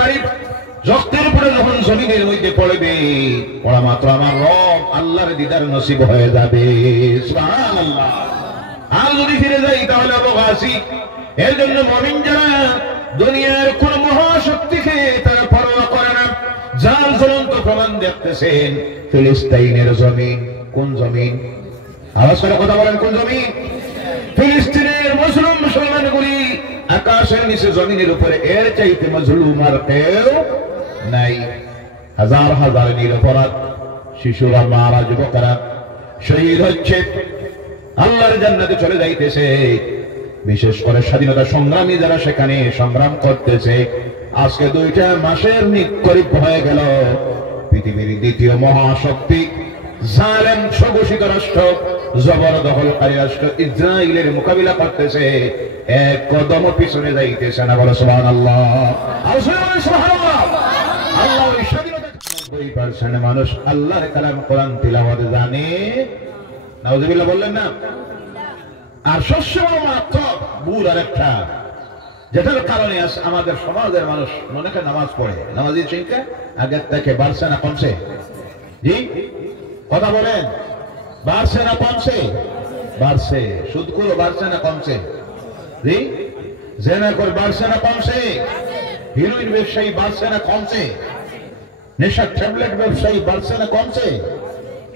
পারি রক্তের উপরে যখন জমিনের মধ্যে পড়বে পড়া মাত্র আমার রব আল্লাহর দিদার নসিব হয়ে যাবে সুবহানাল্লাহ। আর যদি ফিরে যাই তাহলে অবকাশী। এর জন্য মুমিন যারা দুনিয়ার কোন মহাশক্তিকে তারা পরোয়া করে না, যার জ্বলন্ত প্রমাণ দেখতেছেন ফিলিস্তিনের জমিন। কোন জমিন? আওয়াজ করে কথা বলেন, কোন জমিন? ফিলিস্তিনের মুসলমানগুলি আকাশের নিচে জমিনের উপরে এর চাইতে মজলুম আর কেউ নাই। হাজার হাজার নিরপরাধ শিশুরা, মারা, যুবকরা শহীদ হচ্ছে, আল্লাহর জান্নাতে চলে যাইতেছে। বিশেষ করে স্বাধীনতা সংগ্রামী যারা সেখানে সংগ্রাম করতেছে, আজকে 2টা মাসের নিকটবর্তী হয়ে গেল পৃথিবীর দ্বিতীয় মহাশক্তি জালেম স্বঘোষিত রাষ্ট্র, জবরদখলকারী রাষ্ট্র ইসরায়েলের মোকাবিলা করতেছে, এক কদম পিছনে যাইতেছে না। বলো সুবহানাল্লাহ। আল্লাহ ওই স্বাধীনতা 90% মানুষ আল্লাহর কালাম কোরআন তিলাওয়াত জানে, নাউযুবিল্লাহ বললেন না? আর মাত্র ভুল আর একটা, যেটার কারণে আমাদের সমাজের মানুষ মনে করে নামাজ পড়ে, নামাজের সংখ্যা আগের থেকে বাড়ছে না কমছে? জি কথা বলেন, বাড়ছে না কমছে? বাড়ছে। সুদখোর বাড়ছে না কমছে? জি জেনাখোর বাড়ছে না কমছে? হিরোইন ব্যবসায়ী বাড়ছে না কমছে? নেশার ট্যাবলেট ব্যবসায়ী বাড়ছে না কমছে?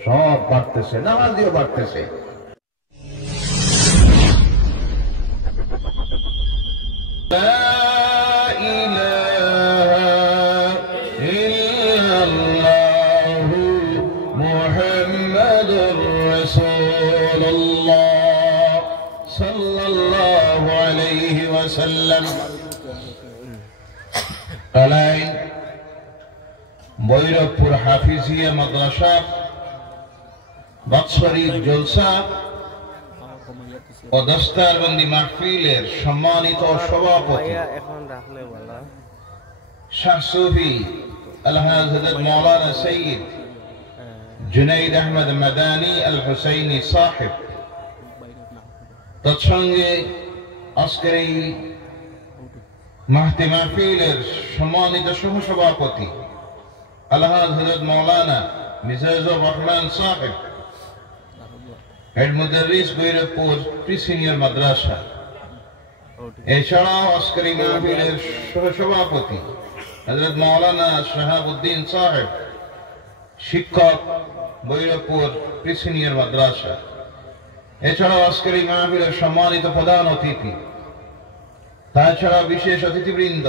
সব বাড়তেছে, নামাজিও বাড়তেছে। ভৈরবপুর হাফিজিয়া মাদ্রাসা বাৎসরিক জলসা ও দস্তারবন্দি মাহফিলের সম্মানিত সভাপতি শাহ সুফি আলহাজ হযরত মাওলানা সৈয়দ জুনাইদ আহমদ মাদানী আল হুসাইনি সাহেব, তৎসঙ্গে আজকের এই মাহতি মাহফিলের সম্মানিত সহসভাপতি আলহাজ হযরত মাওলানা মিজাজুর রহমান সাহেব, হেড মুদাররিস ভৈরবপুর প্রি সিনিয়র মাদ্রাসা। এছাড়াও আজকের এই মাহফিলের সহসভাপতি হযরত মাওলানা শাহাবুদ্দিন সাহেব, শিক্ষক ভৈরবপুর প্রি সিনিয়র মাদ্রাসা। এছাড়াও আজকের এই মাহফিলের সম্মানিত প্রধান অতিথি, তাছাড়া বিশেষ অতিথিবৃন্দ,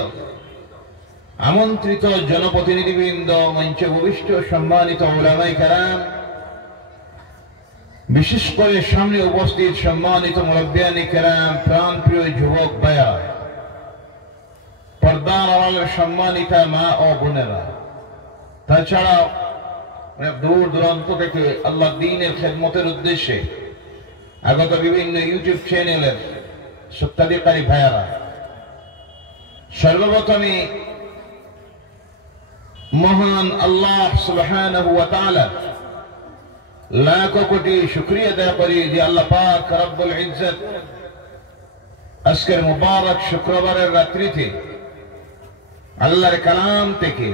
আমন্ত্রিত জনপ্রতিনিধিবৃন্দ, মঞ্চে উপবিষ্ট সম্মানিত উলামায়ে কেরাম, বিশেষ করে সামনে উপস্থিত সম্মানিত মুরব্বিয়ানে কেরাম, প্রাণপ্রিয় যুবক ভাইয়া, পর্দার আড়ালের সম্মানিতা মা ও বোনেরা, তাছাড়া দূর দূরান্ত থেকে আল্লাহ দ্বীনের খেদমতের উদ্দেশ্যে আগত বিভিন্ন ইউটিউব চ্যানেলের সত্যাধিকারী ভাইয়ারা, সর্বপ্রথমে মহান আল্লাহ সুবহানাহু ওয়া তাআলা লাখ কোটি শুকরিয়া আদায় করি যে আল্লাহ পাক রব্বুল ইজ্জত আজকের মুবারক শুক্রবারের রাত্রিতে আল্লাহর কালাম থেকে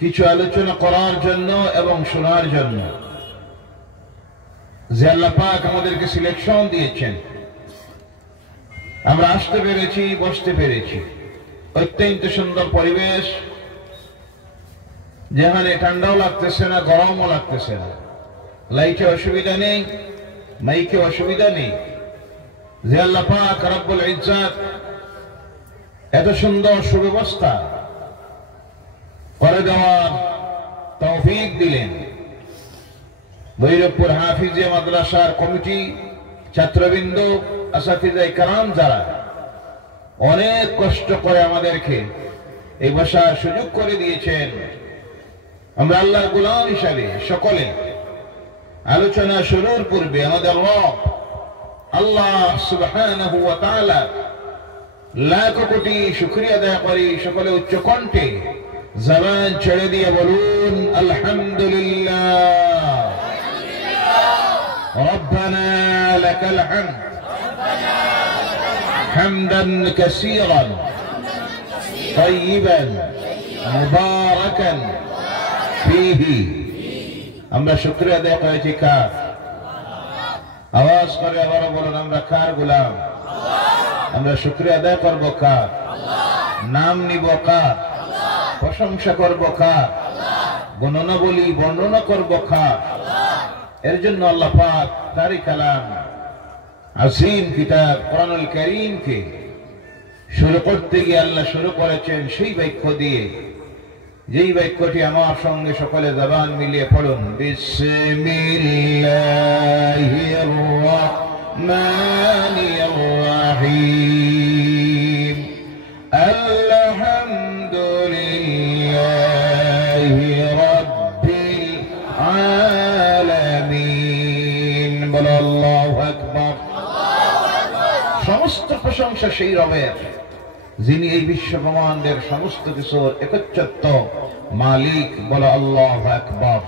কিছু আলোচনা করার জন্য এবং শোনার জন্য যে আল্লাহ পাক আমাদেরকে সিলেকশন দিয়েছেন, আমরা আসতে পেরেছি, বসতে পেরেছি। অত্যন্ত সুন্দর পরিবেশ, যেখানে ঠান্ডাও লাগতেছে না, গরমও লাগতেছে না, লাইটে অসুবিধা নেই, মাইকে অসুবিধা নেই। যে আল্লাহ পাক রব্বুল ইজ্জত এত সুন্দর সুব্যবস্থা করে দেওয়ার তৌফিক দিলেন, ভৈরবপুর হাফিজিয়া মাদ্রাসার কমিটি, ছাত্রবৃন্দ, আসাতিজায়ে কেরাম যারা অনেক কষ্ট করে আমাদেরকে এই বসার সুযোগ করে দিয়েছেন, আমরা আল্লাহর গোলাম হিসাবে সকলে আলোচনা শুরুর পূর্বে আমাদের রব আল্লাহ সুবহানাহু ওয়া তাআলা লাখ কোটি শুকরিয়া আদায় করি। সকলে উচ্চ কণ্ঠে জবান ছেড়ে দিয়ে বলুন আলহামদুলিল্লাহ, রব্বানা লাকাল হামদ হামদান কাসীরান তাইয়িবান মুবারাকান ফীহি। আমরা শুকরিয়া আদায় করেছি কার? আওয়াজ করে আবার বলুন, আমরা কার গোলাম? আমরা শুকরিয়া আদায় করব কার? নাম নিব কার? প্রশংসা করব কার? গণনা বলি, বর্ণনা করব কার? এর জন্য আল্লাহ পাক তারই কালাম আসীম কিতাব কোরআনুল কারীমকে শুরু করতে গিয়ে আল্লাহ শুরু করেছেন সেই বাক্য দিয়ে, যেই বাক্যটি আমার সঙ্গে সকলে জবান মিলিয়ে পড়ুন, বিসমিল্লাহির রাহমানির রাহিম, আলহামদুলিল্লাহি রাব্বিল আলামিন। বলো আল্লাহু আকবার। সমস্ত প্রশংসা সেই রবের যিনি এই বিশ্ব ব্রহ্মাণ্ডের সমস্ত কিছুর একচ্ছত্ব মালিক। বলো আল্লাহু আকবার।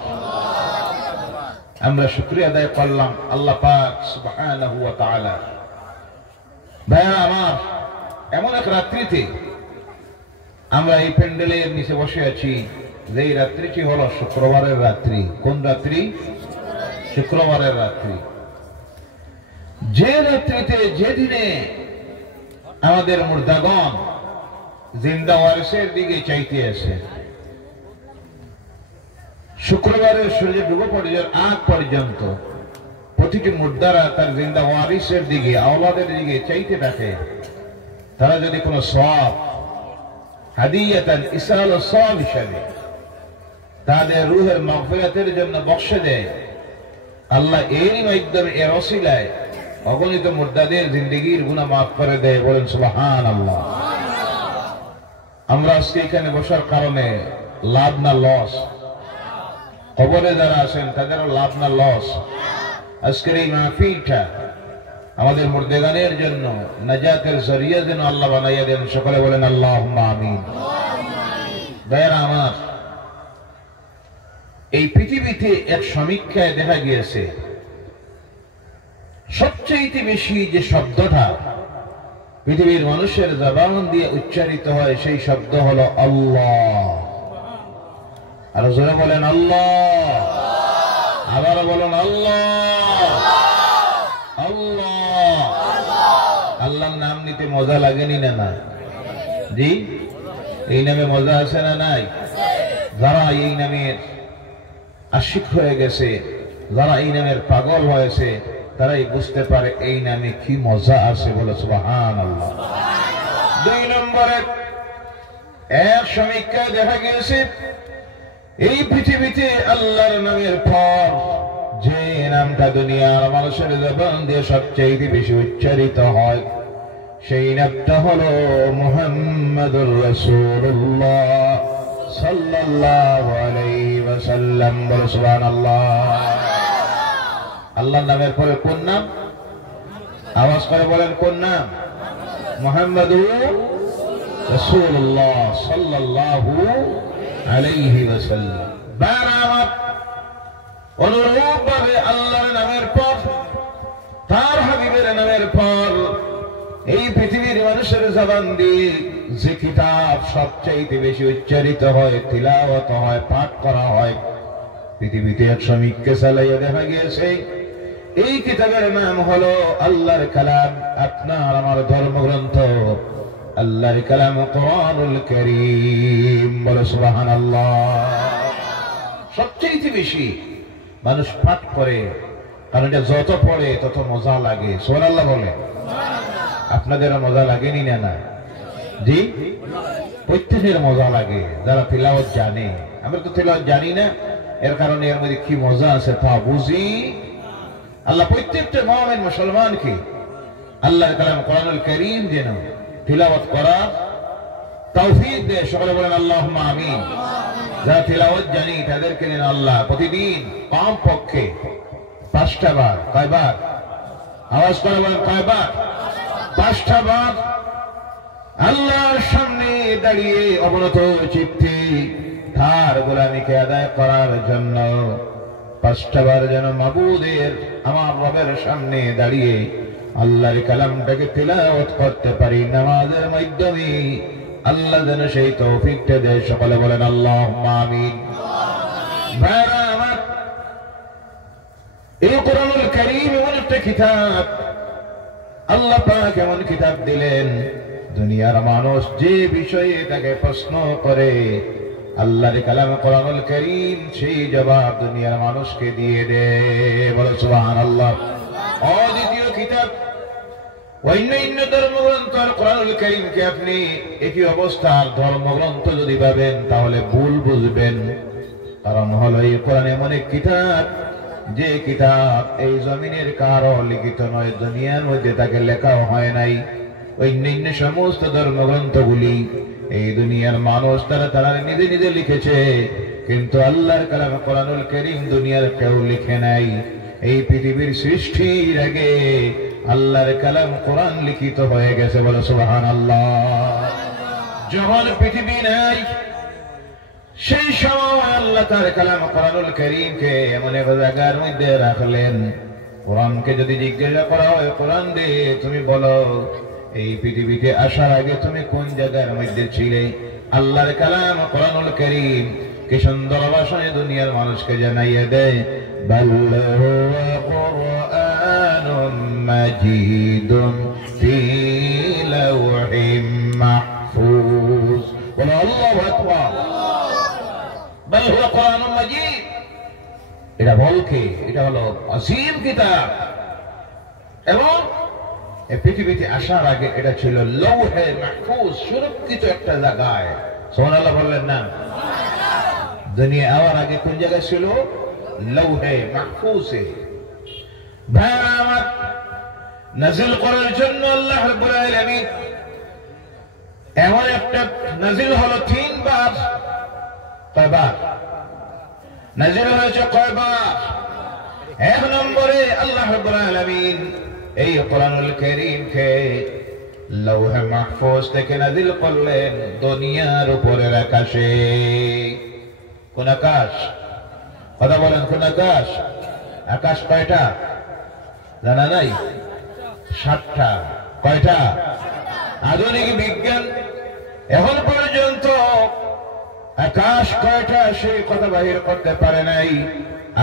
আমরা শুকরিয়া আদায় করলাম আল্লাহ পাক সুবহানাহু ওয়া তাআলা। ভাইয়া আমার, এমন এক রাত্রিতে আমরা এই প্যান্ডেলের নিচে বসে আছি, যেই রাত্রিটি হলো শুক্রবারের রাত্রি। কোন রাত্রি? শুক্রবারের রাত্রি। যে রাত্রিতে, যেদিনে আমাদের মুর্দাগণ জিন্দা ওয়ারিসের দিকে চাইতে আছে, শুক্রবারের সূর্য ডুবে পড়ার আগ পর্যন্ত প্রতিটি মুর্দারা তার জিন্দা ওয়ারিসের দিকে, আওলাদের দিকে চাইতে থাকে। তারা যদি কোনো সওয়াব হাদিয়াতান ইসাল সওয়াব হিসাবে তাদের রূহের মাগফিরাতের জন্য বক্সে দেয়, আল্লাহ এরই মাধ্যমে, এর ওসিলায় অগণিত মুর্দাদের জিন্দেগির গুনাহ মাফ করে দেয়। বলেন সুবহানাল্লাহ। আমরা আজকে এখানে বসার কারণে লাভ না লস? কবরে যারা আছেন তাদেরও লাভ না লস? আজকের এই মাহফিলটা আমাদের মুর্দাগানের জন্য নাজাতের জরিয়া যেন আল্লাহ বানাইয়া দেন। সকলে বলেন আল্লাহুম্মা আমিন। ভাইয়েরা আমার, এই পৃথিবীতে এক সমীক্ষায় দেখা গিয়েছে সবচেয়ে বেশি যে শব্দটা পৃথিবীর মানুষের জবান দিয়ে উচ্চারিত হয়, সেই শব্দ হলো আল্লাহ। আর জোরে বলেন আল্লাহ। আবার বলুন আল্লাহ। আল্লাহ। আল্লাহর নাম নিতে মজা লাগেনি না? না জি, এই নামে মজা আছে না নাই? যারা এই নামের আশিক হয়ে গেছে, যারা এই নামের পাগল হয়েছে, তারাই বুঝতে পারে এই নামে কি মজা আছে। বলে সুবহানাল্লাহ। 2 নম্বরে এক সমীক্ষায় দেখা গিয়েছে এই পৃথিবীতে আল্লাহর নামের পর যে নামটা দুনিয়ার মানুষের জবান দিয়ে সবচেয়ে বেশি উচ্চারিত হয়, সেই নামটা হলো মুহাম্মাদুর রাসূলুল্লাহ সাল্লাল্লাহু আলাইহি ওয়াসাল্লাম। বলে সুবহানাল্লাহ। আল্লাহর নামের পরে কোন নাম? আওয়াজ করে বলেন কোন নাম? মুহাম্মাদুর রাসূলুল্লাহ সাল্লাল্লাহু আলাইহি ওয়াসাল্লাম। বারামাত অনুরূপভাবে আল্লাহর নামের পর, তার হাবিবের নামের পর এই পৃথিবীর মানুষের জবান দিয়ে যে কিতাব সবচেয়ে বেশি উচ্চারিত হয়, তিলাওয়াত হয়, পাঠ করা হয়, পৃথিবীতে এক সমীক্ষা চালাইয়া দেখা গিয়েছে এই কিতাবের নাম হলো আল্লাহর কালাম, আপনার আমার ধর্মগ্রন্থ আল্লাহর কালাম কোরআনুল কারীম। বলে সুবহানাল্লাহ। সবচেয়ে বেশি মানুষ পাঠ করে, কারণ এটা যত পড়ে তত মজা লাগে। সুবহানাল্লাহ বলে। আপনাদেরও মজা লাগেনি না? না জি, প্রত্যেকের মজা লাগে যারা তিলাওয়াত জানে। আমরা তো তিলাওয়াত জানি না, এর কারণে এর মধ্যে কি মজা আছে তা বুঝি। আল্লাহ প্রত্যেকটা মুমিন মুসলমানকে আল্লাহর কালাম কোরআনুল কারীম যেন তিলাওয়াত করা তৌফিক দেয়। সকলে বলেন আল্লাহুম্মা আমিন। যারা তিলাওয়াত জানি তাদেরকে যেন আল্লাহ প্রতিদিন কমপক্ষে 5টা বার, কয়বার? আওয়াজ করে বলেন কয়বার? 5টা বার আল্লাহর সামনে দাঁড়িয়ে অবনত চিত্তে তার গোলামীকে আদায় করার জন্য 5টা বার যেন মাবুদের, আমার রবের সামনে দাঁড়িয়ে আল্লাহর কালামটাকে তিলাওয়াত করতে পারি। নামাজের মাধ্যমে আল্লাহ যেন সেই তৌফিকটা দেয়। সকলে বলেন আল্লাহুম্মা আমিন। ভাইরা আমার, এই কোরআনুল কারীম এমন একটা কিতাব, আল্লাহ পাক এমন কিতাব দিলেন, দুনিয়ার মানুষ যে বিষয়ে তাকে প্রশ্ন করে আল্লাহর কালাম কোরআনুল কারীম সেই জবাব দুনিয়ার মানুষকে দিয়ে দেয়। বলো সুবহানাল্লাহ। অদ্বিতীয় কিতাব, অন্যান্য ধর্মগ্রন্থ আর কোরআনুল কারীমকে আপনি একই অবস্থার ধর্মগ্রন্থ যদি ভাবেন তাহলে ভুল বুঝবেন। কারণ হলো এই কোরআন এমন এক কিতাব, যে কিতাব এই জমিনের কারো লিখিত নয়, দুনিয়ার মধ্যে তাকে লেখাও হয় নাই। অন্যান্য সমস্ত ধর্মগ্রন্থগুলি এই দুনিয়ার মানুষ তারা নিজে নিজে লিখেছে, কিন্তু আল্লাহর কালাম কোরআনুল কারীম দুনিয়ার কেউ লিখে নাই। এই পৃথিবীর সৃষ্টির আগে আল্লাহর কালাম কোরআন লিখিত হয়ে গেছে। বলো সুবহানাল্লাহ। যখন পৃথিবী নাই সেই সময় আল্লাহ তার কালাম কোরআনুল কারীমকে এমন এক জায়গার মধ্যে রাখলেন। কোরআনকে যদি জিজ্ঞাসা করা হয়, কোরআন দে তুমি বলো এই পৃথিবীতে আসার আগে তুমি কোন জায়গার মধ্যে ছিলে? আল্লাহর কালাম কোরআনুল কারীম কি সুন্দর ভাষায় দুনিয়ার মানুষকে জানাইয়া দেয়, বাল হুয়া কুরআনুম মাজিদুন ফি লাওহিম মাহফুজ। বলো আল্লাহু আকবার। বাল হুয়া কুরআনুম মাজিদ, এটা বলকে এটা হলো আসীম কিতাব, এবং এই পৃথিবীতে আসার আগে এটা ছিল লৌহে মাহফুজ, সুরক্ষিত একটা জায়গায়। সুবহানাল্লাহ বললেন না? দুনিয়া আওয়ার আগে কোন জায়গায় ছিল? লৌহে মাহফুজে। ভাইরা, নাজিল করার জন্য আল্লাহ রাব্বুল আলামিন এমন একটা নাজিল হলো 3 বার। কয়বার নাজিল হয়েছে? কয়বার? 1 নম্বরে আল্লাহ রাব্বুল আলামিন এই কোরআনুল কারীমকে লৌহে মাহফুজ থেকে নাজিল করলেন দুনিয়ার উপরের আকাশে। কোন আকাশ? কথা বলেন, কোন আকাশ? আকাশ কয়টা জানা নাই? 7টা। কয়টা? আধুনিক বিজ্ঞান এখন পর্যন্ত আকাশ কয়টা সেই কথা বাহির করতে পারে নাই।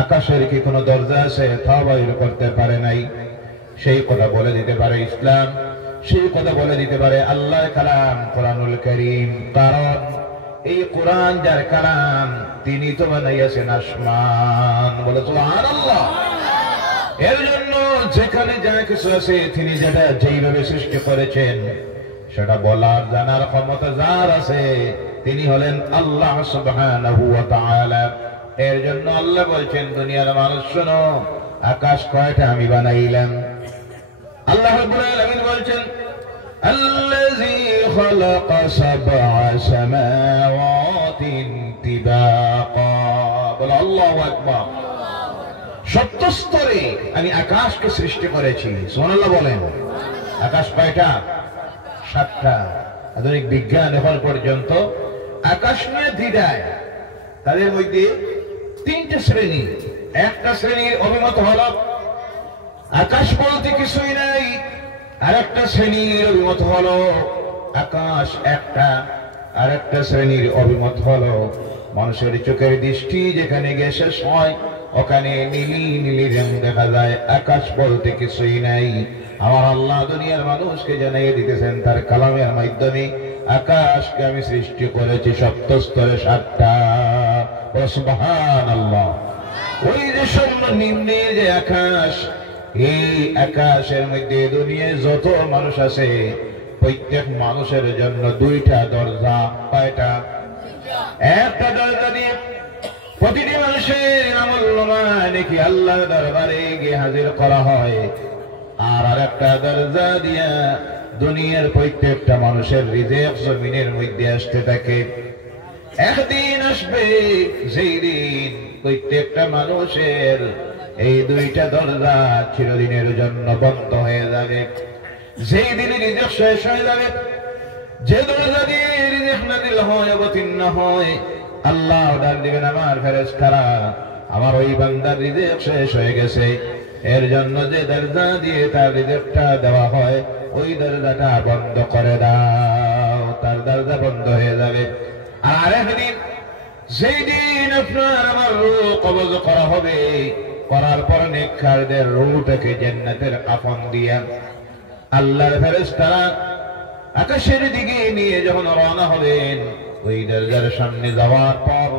আকাশের কি কোনো দরজা আছে? তা বাহির করতে পারে নাই। সেই কথা বলে দিতে পারে ইসলাম, সেই কথা বলে দিতে পারে আল্লাহর কালাম কোরআনুল কারীম। কারণ এই কোরআন যার কালাম, তিনি তো বানাইয়াছেন আসমান। বলে সুবহানাল্লাহ। এর জন্য যেখানে যা কিছু আছে তিনি যেটা যেইভাবে সৃষ্টি করেছেন সেটা বলার জানার ক্ষমতা যার আছে তিনি হলেন আল্লাহ সুবহানাহু ওয়া তাআলা। এর জন্য আল্লাহ বলছেন, দুনিয়ার মানুষ শোনো, আকাশ কয়টা আমি বানাইলাম। আল্লাহ রাব্বুল আলামিন বলছেন, আল্লাযী খালাকা সাবআ সামাওয়াতিন তিবাকা। বলো আল্লাহু আকবার। 7 স্তরে আমি আকাশকে সৃষ্টি করেছি। সুবহানাল্লাহ বলেন। আকাশ কয়টা? 7টা। আধুনিক বিজ্ঞান এখন পর্যন্ত আকাশ নিয়ে দ্বিধায়। তাদের মধ্যে 3টে শ্রেণী। একটা শ্রেণীর অভিমত হলো আকাশ বলতে কিছুই নাই, আর একটা শ্রেণীর অভিমত হলো আকাশ একটা, আর একটা শ্রেণীর অভিমত হলো মানুষের চোখের দৃষ্টি যেখানে গিয়ে শেষ হয় ওখানে নীলি নীলি রং দেখা যায়, আকাশ বলতে কিছুই নাই। আমার আল্লাহ দুনিয়ার মানুষকে জানিয়ে দিতেছেন তার কালামের মাধ্যমে, আকাশকে আমি সৃষ্টি করেছি 7 স্তরে 7টা। সুবহানাল্লাহ। ওই যে নিম্নে যে আকাশ, এই আকাশের মধ্যে দুনিয়ায় যত মানুষ আছে প্রত্যেক মানুষের জন্য 2টা দরজা। কয়টা? একটা দরজা দিয়ে প্রতিটি মানুষের আমলনামা নাকি আল্লাহর দরবারে গিয়ে হাজির করা হয়, আর আরেকটা দরজা দিয়া দুনিয়ার প্রত্যেকটা মানুষের রিজিক জমিনের মধ্যে আসতে থাকে। একদিন আসবে যেই দিন প্রত্যেকটা মানুষের এই 2টা দরজা চিরদিনের জন্য বন্ধ হয়ে যাবে। যেই দিনে রিজিক শেষ হয়ে যাবে, যে দরজা দিয়ে রিজিক নাযিল হয় অবতীর্ণ হয়, আল্লাহ অর্ডার দিবেন, আমার ফেরেশতারা আমার ওই বান্দার রিজিক শেষ হয়ে গেছে, এর জন্য যে দরজা দিয়ে তার রিজিকটা দেওয়া হয় ওই দরজাটা বন্ধ করে দাও। তার দরজা বন্ধ যেই দিন আপনার আমার রূহ কবজ করা হবে, করার পর নেককারদের রূহটাকে জান্নাতের কাফন দিয়া আল্লাহর ফেরেশতারা আকাশের দিকে নিয়ে যখন রওনা হবেন, ওই দরজার সামনে যাওয়ার পর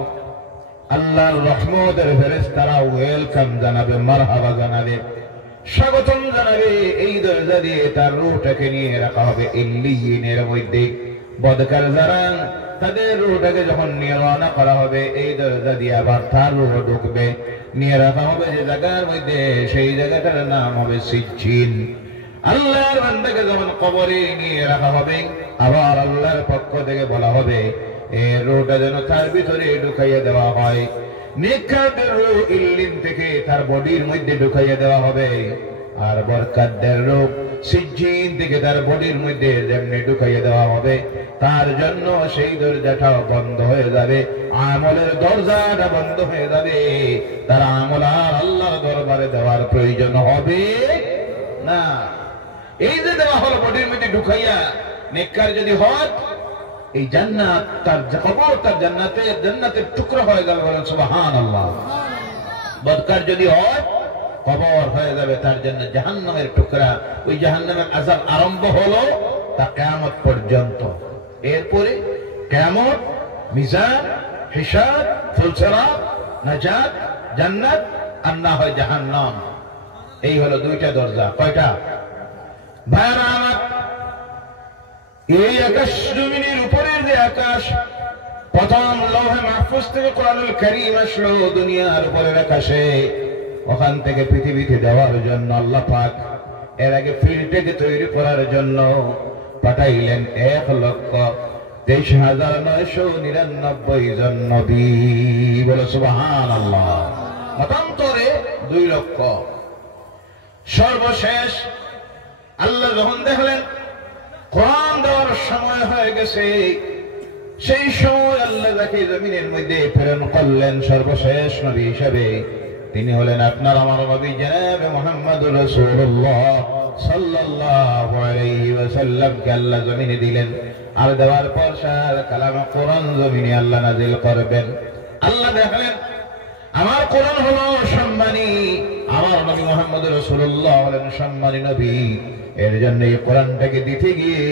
আল্লাহর রহমতের ফেরেশতারা ওয়েলকাম জানাবে, মারহাবা জানাবে, স্বাগতম জানাবে। এই দরজা দিয়ে তার রূহটাকে নিয়ে রাখা হবে ইল্লিয়িনের মধ্যে। বদকার যারা তাদের রূহটাকে যখন নিয়ে রওনা করা হবে, এই দরজা দিয়ে আবার তার রূহ ঢুকবে, নিয়ে রাখা হবে যে জায়গার মধ্যে, সেই জায়গাটার নাম হবে সিজ্জিন। আল্লাহর বান্দাকে যখন কবরে নিয়ে রাখা হবে, আবার আল্লাহর পক্ষ থেকে বলা হবে এই রূহটা যেন তার ভিতরে ঢুকাইয়া দেওয়া হয়। নেককারদের রূহ ইল্লিন থেকে তার বডির মধ্যে ঢুকাইয়া দেওয়া হবে, আর বরকতদের রূহ সিজ্জিন থেকে তার বডির মধ্যে যেমনি ঢুকাইয়া দেওয়া হবে, তার জন্য সেই দরজাটাও বন্ধ হয়ে যাবে, আমলের দরজাটা বন্ধ হয়ে যাবে। তার আমল আর আল্লাহর দরবারে দেওয়ার প্রয়োজন হবে না। এই যে দেওয়া হলো বডির মধ্যে ঢুকাইয়া, নেককার যদি হয় এই জান্নাত তার কবর, তার জান্নাতের টুকরো হয়ে যাবে, বলেন সুবহানাল্লাহ। বদকার যদি হয় কবর হয়ে যাবে তার জন্য জাহান্নামের টুকরা। ওই জাহান্নামের আযাব আরম্ভ হলো তা কিয়ামত পর্যন্ত। এরপরে কিয়ামত, মিজান, হিসাব, ফুলসিরাত, নাজাত, জান্নাত, আর না হয় জাহান্নাম। এই হলো দুইটা দরজা। কয়টা? ভাইরা আমার, এই আকাশ জমিনের উপরের যে আকাশ, প্রথম লৌহে মাহফুজ থেকে কোরআনুল কারীম আসলো দুনিয়ার উপরের আকাশে, ওখান থেকে পৃথিবীতে দেওয়ার জন্য আল্লাহ পাক এর আগে ফিল্ডটাকে তৈরি করার জন্য পাঠাইলেন 1,23,999 জন নবী। বলে সুবহানাল্লাহ। মতান্তরে 2 লক্ষ। সর্বশেষ আল্লাহ যখন দেখলেন কোরআন দেওয়ার সময় হয়ে গেছে, সেই সময় আল্লাহ যাকে জমিনের মধ্যে প্রেরণ করলেন সর্বশেষ নবী হিসাবে, তিনি হলেন আপনার আমার নবী জনাবে মুহাম্মদুর রাসূলুল্লাহ সাল্লাল্লাহু আলাইহি ওয়াসাল্লামকে আল্লাহ জমিনে দিলেন। আর দেওয়ার পর সার কালামে কোরআন জমিনে আল্লাহ নাযিল করবেন। আল্লাহ দেখলেন আমার কোরআন হলো সম্মানী, আমার নবী মুহাম্মদুর রাসূলুল্লাহ হলেন সম্মানী নবী। এর জন্য এই কোরআনটাকে দিতে গিয়ে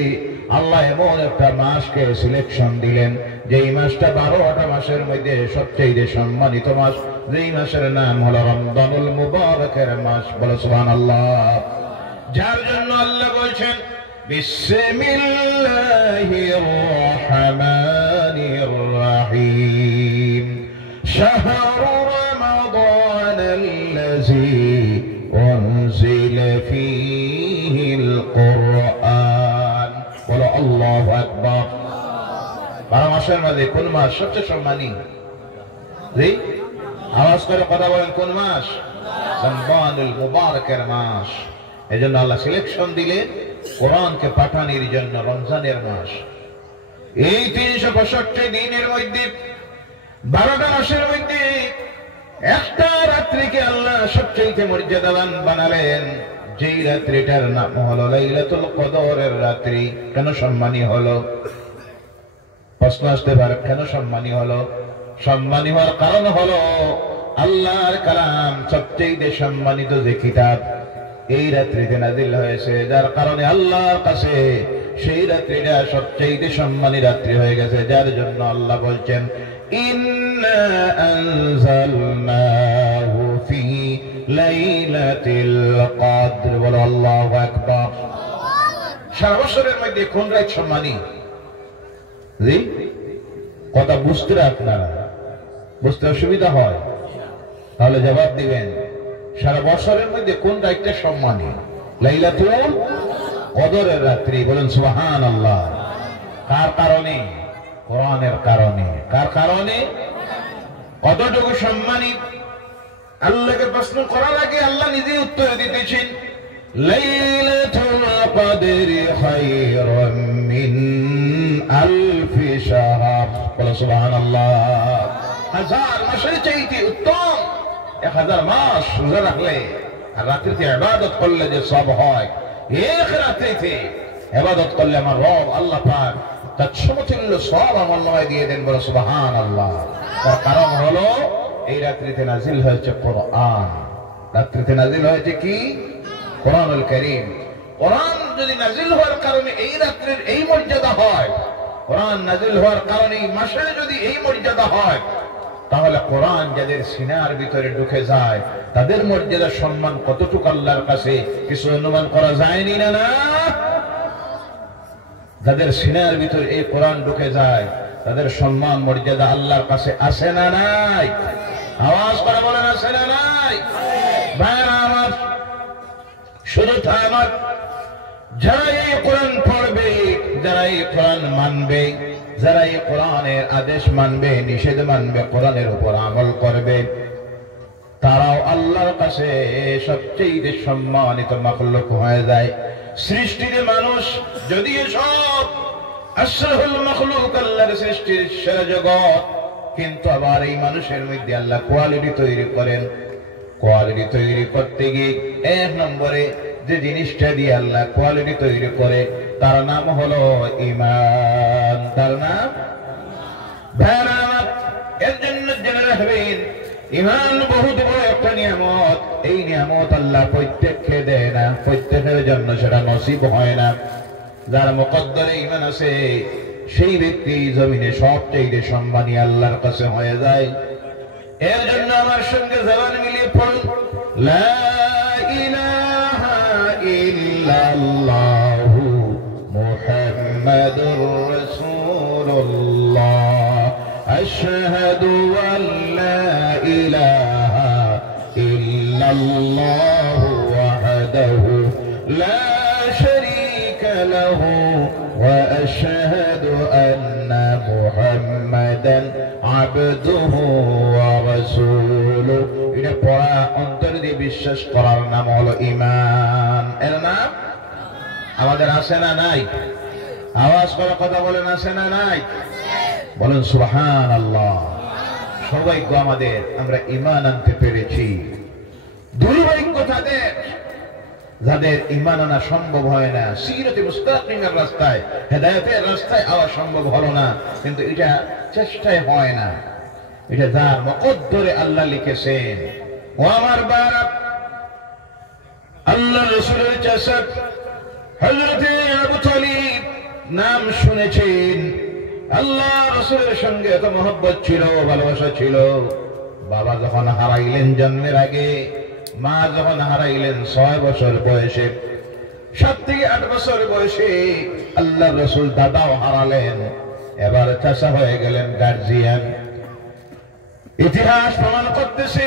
আল্লাহ এমন একটা মাসকে সিলেকশন দিলেন, যেই মাসটা 12টা মাসের মধ্যে সবচেয়ে সম্মানিত মাস, যেই মাসের নাম হলো রমজানুল মুবারকের মাস। বলো সুবহানাল্লাহ। যার জন্য আল্লাহ বলছেন বিসমিল্লাহির রহমানির রহিম, শাহরু রমাদানাল্লাযী উনজিলা ফীহিল কুরআন। বলো আল্লাহু আকবার। 12 মাসের মধ্যে কোন মাস সবচেয়ে সম্মানী? জি, আওয়াজ করে কথা বলেন, কোন মাস? রমজানুল মুবারকের মাস। এজন্য আল্লাহ সিলেকশন দিলেন কোরআনকে পাঠানোর জন্য রমজানের মাস। এই 365 দিনের মধ্যে 12টা মাসের মধ্যে একটা রাত্রিকে আল্লাহ সবচেয়ে মর্যাদাবান বানালেন, যেই রাত্রিটার নাম হলো লাইলাতুল কদরের রাত্রি। কেন সম্মানী হলো? প্রশ্ন আসতে পারে, কেন সম্মানী হলো? সম্মানী হওয়ার কারণ হলো আল্লাহর কালাম সবচেয়ে সম্মানিত যে কিতাব এই রাত্রিতে নাযিল হয়েছে, যার কারণে আল্লাহর কাছে সেই রাত্রিটা সবচেয়ে সম্মানী রাত্রি হয়ে গেছে। যার জন্য আল্লাহ বলছেন ইন্না আনজালনাহু ফি লাইলাতিল কদর। বলো আল্লাহু আকবার। সারা বছরের মধ্যে কোন রাত সম্মানী? জি, কথা বুঝতে আপনারা বুঝতে অসুবিধা হয় তাহলে জবাব দিবেন, সারা বছরের মধ্যে কোন রাতটা সম্মানী? লাইলাতুল কদরের রাত্রি। বলেন সুবহানাল্লাহ। কার কারণে? কোরআনের কারণে। কার কারণে? কতটুকু সম্মানী? আল্লাহকে প্রশ্ন করার আগে আল্লাহ নিজে উত্তর দিতেছেন, লাইলাতুল কদরি খায়রুম মিন আলফি শাহর। বলো সুবহানাল্লাহ। 1000 মাসের চাইতে উত্তম। 1000 মাস রোজা রাখলে আর রাত্রিতে ইবাদত করলে যে সব হয়, এক রাত্রিতে ইবাদত করলে আমার রব আল্লাহ পাক তার সমতুল্য সওয়াব আমার নামায় দিয়ে দেন। বলো সুবহানাল্লাহ। তার কারণ হলো এই রাত্রিতে নাজিল হয়েছে কোরআন। রাত্রিতে নাজিল হয়েছে কি? কোরআনুল কারীম। কোরআন যদি নাজিল হওয়ার কারণে এই রাত্রির এই মর্যাদা হয়, কোরআন নাজিল হওয়ার কারণে এই মাসের যদি এই মর্যাদা হয়, তাহলে কোরআন যাদের সিনার ভিতরে ঢুকে যায় তাদের মর্যাদা সম্মান কতটুকু আল্লাহর কাছে কিছু অনুমান করা যায়নি না? না, যাদের সিনার ভিতরে এই কোরআন ঢুকে যায় তাদের সম্মান মর্যাদা আল্লাহর কাছে আসে না নাই? আওয়াজ করে বলেন আসে না নাই? ভাইরা আমার, শুধু তা আমার, যারা এই কোরআন পড়বে, যারা এই কোরআন মানবে, যারা এই কোরআনের আদেশ মানবে, নিষেধ মানবে, কোরআনের উপর আমল করবে, তারাও আল্লাহর কাছে সবচেয়ে সম্মানিত মাখলুক হয়ে যায়। সৃষ্টির মানুষ যদিও সব আশরাফুল মাখলুক, আল্লাহর সৃষ্টির সেরা জগৎ, কিন্তু আবার এই মানুষের মধ্যে আল্লাহ কোয়ালিটি তৈরি করেন। কোয়ালিটি তৈরি করতে গিয়ে এক নম্বরে যে জিনিসটা দিয়ে আল্লাহ কোয়ালিটি তৈরি করে তার নাম হলো ঈমান। তার নাম ভাইরা, এর জন্য জেনে রাখবেন ঈমান বহুত বড় একটা নিয়ামত। এই নিয়ামত আল্লাহ প্রত্যেককে দেয় না, প্রত্যেকের জন্য সেটা নসিব হয় না। যার মুকদ্দরে ঈমান আছে সেই ব্যক্তি জমিনে সবচেয়ে সম্মানী আল্লাহর কাছে হয়ে যায়। এর জন্য আমার সঙ্গে জবান মিলিয়ে পড়ুন, লা ইলাহা ইল্লাল্লাহু মুহাম্মাদুর রাসূলুল্লাহ, আশহাদু আল্লা ইলাহা ইল্লাল্লাহু ওয়াহদাহু লা শারীকা লাহু ওয়া আশহাদু আন্না মুহাম্মাদান আবদুহু ওয়া রাসূলুহু। এটা পড়া অন্তর দিয়ে বিশ্বাস করার নাম হলো ঈমান। এর নাম আমাদের আছে না নাই? আওয়াজ করে কথা বলেন, আছে না নাই? বলেন সুবহানাল্লাহ। সৌভাগ্য আমাদের, আমরা ঈমান আনতে পেরেছি। দুর্ভাগ্য তাদের যাদের ঈমান আনা সম্ভব হয় না। সিরাতে মুস্তাকিমের রাস্তায়, হেদায়েতের রাস্তায় আওয়া সম্ভব হলো না, কিন্তু এটা চেষ্টায় হয় না। এটা যার মুকদ্দরে আল্লাহ লিখেছেন। ও আমার বাবা, আল্লাহ রাসূলের চাচা হযরতে আবু তালিব নাম শুনেছেন। আল্লাহ রাসূলের সঙ্গে এত মহব্বত ছিল, ভালোবাসা ছিল। বাবা যখন হারাইলেন জন্মের আগে, মা যখন হারাইলেন 6 বছর বয়সে, 7 থেকে 8 বছর বয়সে আল্লাহ রাসূল দাদাও হারালেন। এবার চাচা হয়ে গেলেন গার্জিয়ান। ইতিহাস প্রমাণ করতেছে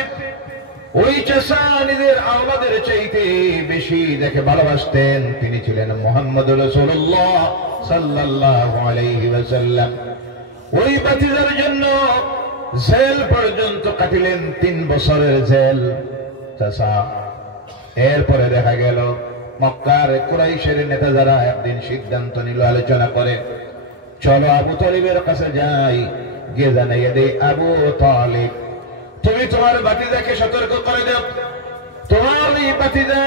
ওই চাচা নিজের আওলাদের চাইতে বেশি দেখে ভালোবাসতেন। তিনি ছিলেন মুহাম্মদুর রাসূলুল্লাহ সাল্লাল্লাহু আলাইহি ওয়াসাল্লাম। ওই ভাতিজার জন্য জেল পর্যন্ত কাটিলেন, 3 বছরের জেল চাচা। এরপরে দেখা গেল মক্কার কুরাইশের নেতা যারা একদিন সিদ্ধান্ত নিল, আলোচনা করে, চলো আবু তালিবের কাছে যাই, গিয়ে জানাইয়া দেই, আবু তালিব তুমি তোমার ভাতিজাকে সতর্ক করে দাও, তোমার এই ভাতিজা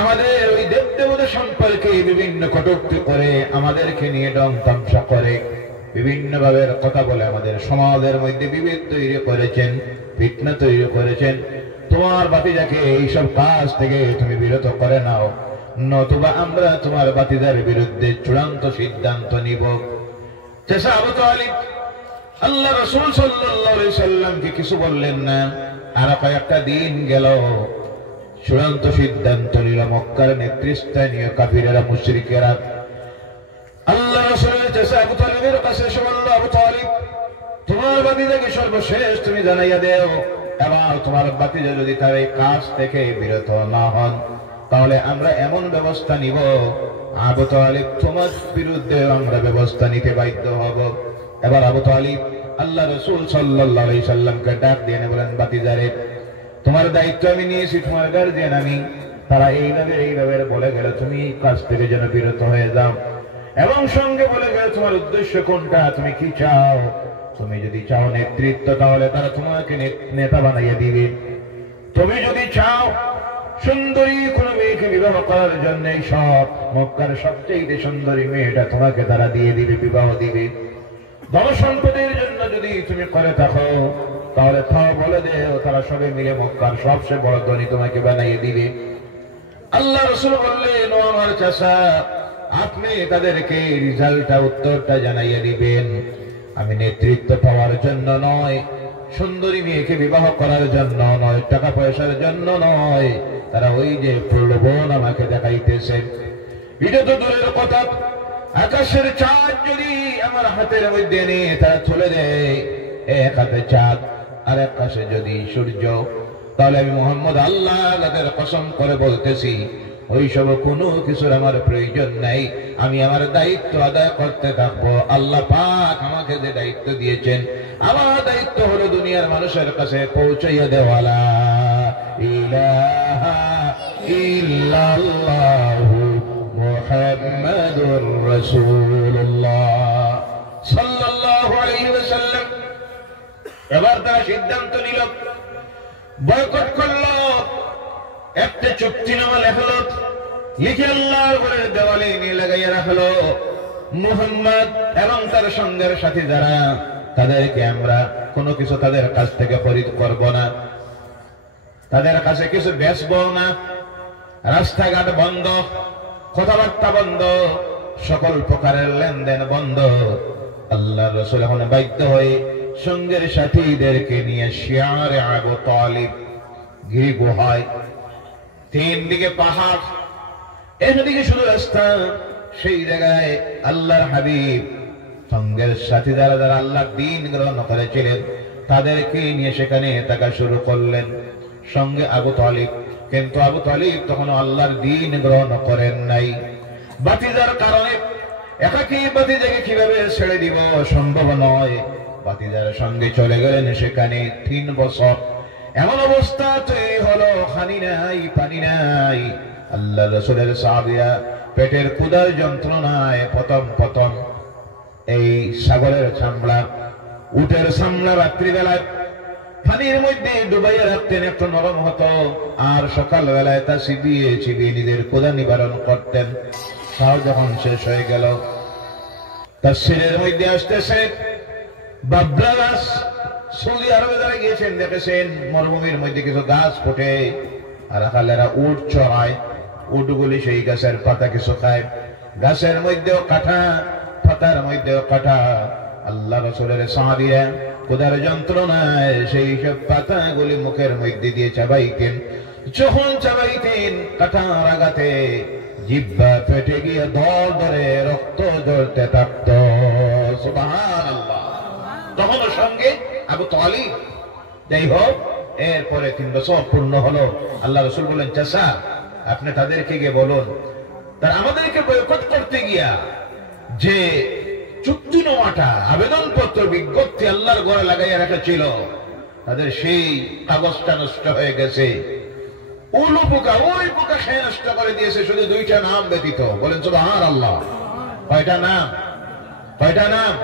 আমাদের ওই দেবদেবতার সম্পর্কে বিভিন্ন কটূক্তি করে, আমাদেরকে নিয়ে ডং তামসা করে, বিভিন্ন ভাবে কথা বলে আমাদের সমাজের মধ্যে বিভেদ তৈরি করেছেন, ফিতনা তৈরি করেছেন। তোমার ভাতিজাকে এইসব কাজ থেকে তুমি বিরত করে নাও, নতুবা আমরা তোমার ভাতিজার বিরুদ্ধে চূড়ান্ত সিদ্ধান্ত নিব। চাচা আবু তালিব আল্লাহ রাসূল সাল্লাল্লাহু আলাইহি সাল্লামকে কিছু বললেন না। আর কয়েকটা দিন গেল, চূড়ান্ত সিদ্ধান্ত নিল মক্কার নেতৃস্থানীয় কাফিরেরা, মুশরিকেরা। আল্লাহ রাসূলের চাচা আবু তালিবের কাছে এসে বলল, আবু তালিব তোমার ভাতিজাকে সর্বশেষ তুমি জানাইয়া দেও, এবার তোমার ভাতিজা যদি তার এই কাজ থেকে বিরত না হন, তাহলে আমরা এমন ব্যবস্থা নিব, আবু তালিব তোমার বিরুদ্ধে আমরা ব্যবস্থা নিতে বাধ্য হব। এবার আবু তালিব আল্লাহ রাসূল সাল্লাল্লাহু আলাইহি সাল্লামকে ডাক দিয়ে বলেন, ভাতিজারে তোমার দায়িত্ব আমি নিয়েছি, তোমার গার্জিয়ান আমি, তারা এইভাবে বলে গেল তুমি এই কাজ থেকে যেন বিরত হয়ে যাও, এবং সঙ্গে বলে গেল তোমার উদ্দেশ্য কোনটা, তুমি কি চাও। তুমি যদি চাও নেতৃত্ব, তাহলে তারা তোমাকে নেতা বানাইয়া দিবে। তুমি যদি চাও সুন্দরী কোন মেয়েকে বিবাহ করার জন্য সব মক্কার সবচেয়ে সুন্দরী মেয়েটা তোমাকে তারা দিয়ে দিবে, বিবাহ দিবে। ধন সম্পদের জন্য যদি তুমি করে থাকো তাহলে তাও বলে দেও, তারা সবে মিলে মক্কার সবচেয়ে বড় ধনী তোমাকে বানাইয়ে দিবে। আল্লাহ রাসূল বললেন, ও আমার চাচা, আপনি তাদেরকে রেজাল্টটা, উত্তরটা জানাইয়া দিবেন। আমি নেতৃত্ব পাওয়ার জন্য নয়, সুন্দরী মেয়েকে বিবাহ করার জন্য নয়, টাকা পয়সার জন্য নয়, তারা ওই যে প্রলোভন আমাকে দেখাইতেছে। এটা তো দূরের কথা, আকাশের চাঁদ যদি আমার হাতের মধ্যে নিয়ে তারা তুলে দেয়, এক হাতে চাঁদ আর এক পাশে যদি সূর্য, তাহলে আমি মুহাম্মদ আল্লাহ তাদের কসম করে বলতেছি ওই সব কোনো কিছুর আমার প্রয়োজন নাই। আমি আমার দায়িত্ব আদায় করতে থাকবো। আল্লাহ পাক আমাকে যে দায়িত্ব দিয়েছেন, আমার দায়িত্ব হলো দুনিয়ার মানুষের কাছে পৌঁছাইয়া দেওয়া। লা ইলাহা ইল্লাল্লাহু মুহাম্মাদুর রাসূলুল্লাহ সাল্লাল্লাহু আলাইহি ওয়াসাল্লাম। এবার তারা সিদ্ধান্ত নিল, বয়কট করলো, একটা চুক্তিনামা লেখলো, লিখে আল্লাহর ঘরের দেওয়ালে নিয়ে লাগাইয়া রাখলো, মুহাম্মদ এবং তার সঙ্গের সাথী যারা, তাদেরকে আমরা কোনো কিছু তাদের কাছ থেকে খরিদ করব না, তাদের কাছে কিছু বেচবো না, রাস্তাঘাট বন্ধ, কথাবার্তা বন্ধ, সকল প্রকারের লেনদেন বন্ধ। আল্লাহ রাসূল এখন বাধ্য হয়ে সঙ্গের সাথীদেরকে নিয়ে শিয়ারে আবু তালিব গিরি গুহায়, তিন দিকে পাহাড়, একদিকে শুধু রাস্তা, সেই জায়গায় আল্লাহর হাবিব সঙ্গের সাথী যারা যারা আল্লাহর দ্বীন গ্রহণ করেছিলেন তাদেরকে নিয়ে সেখানে থাকা শুরু করলেন, সঙ্গে আবু তালিব। কিন্তু আবু তালিব তখন আল্লাহর দ্বীন গ্রহণ করেন নাই। বাতিজার কারণে একাকী বাতিজাকে কিভাবে ছেড়ে দিব সম্ভব নয়। বাতিজার সঙ্গে চলে গেলেন সেখানে 3 বছর। এমন অবস্থা তৈরি হলো, খানি নাই, পানি নাই। আল্লাহ রাসূলের সাহাবীরা পেটের ক্ষুধার যন্ত্রণায় প্রথম এই ছাগলের চামড়া, উটের চামড়া রাত্রিবেলায় পানির মধ্যে ডুবাইয়া রাখতেন, একটু নরম হতো, আর সকালবেলায় তা চিবিয়ে নিজের ক্ষুধা নিবারণ করতেন। তাও যখন শেষ হয়ে গেল, তার শরীরের মধ্যে আসতেছে বাবলা গাছ। সৌদি আরবে যারা গিয়েছেন দেখেছেন মরুভূমির মধ্যে কিছু গাছ ফোটে, আর আকালেরা উট চড়ায়, উটগুলি সেই গাছের পাতা কিছু খায়। গাছের মধ্যেও কাঁটা, পাতার মধ্যেও কাঁটা। আল্লাহ রাসূলের সাহাবীরা ক্ষুধার যন্ত্রণায় সেই সব পাতাগুলি মুখের মধ্যে দিয়ে চাবাইতেন। যখন চাবাইতেন কাঁটার আঘাতে জিহ্বা ফেটে গিয়ে দর ধরে রক্ত ঝরতে থাকত। সুবহানাল্লাহ। তখন সঙ্গে আবু তালিব। যাই হোক, এরপরে 3 বছর পূর্ণ হলো। আল্লাহ রাসূল বললেন, চাচা আপনি তাদেরকে গিয়ে বলুন, তার আমাদেরকে বয়কট করতে গিয়া যে চুক্তিনামাটা, আবেদনপত্র, বিজ্ঞপ্তি আল্লাহর ঘরে লাগাইয়া রেখেছিল, তাদের সেই কাগজটা নষ্ট হয়ে গেছে। উলু পোকা, ওই পোকা খেয়ে নষ্ট করে দিয়েছে, শুধু 2টা নাম ব্যতীত। বলেন সুবহানাল্লাহ। কয়টা নাম? কয়টা নাম?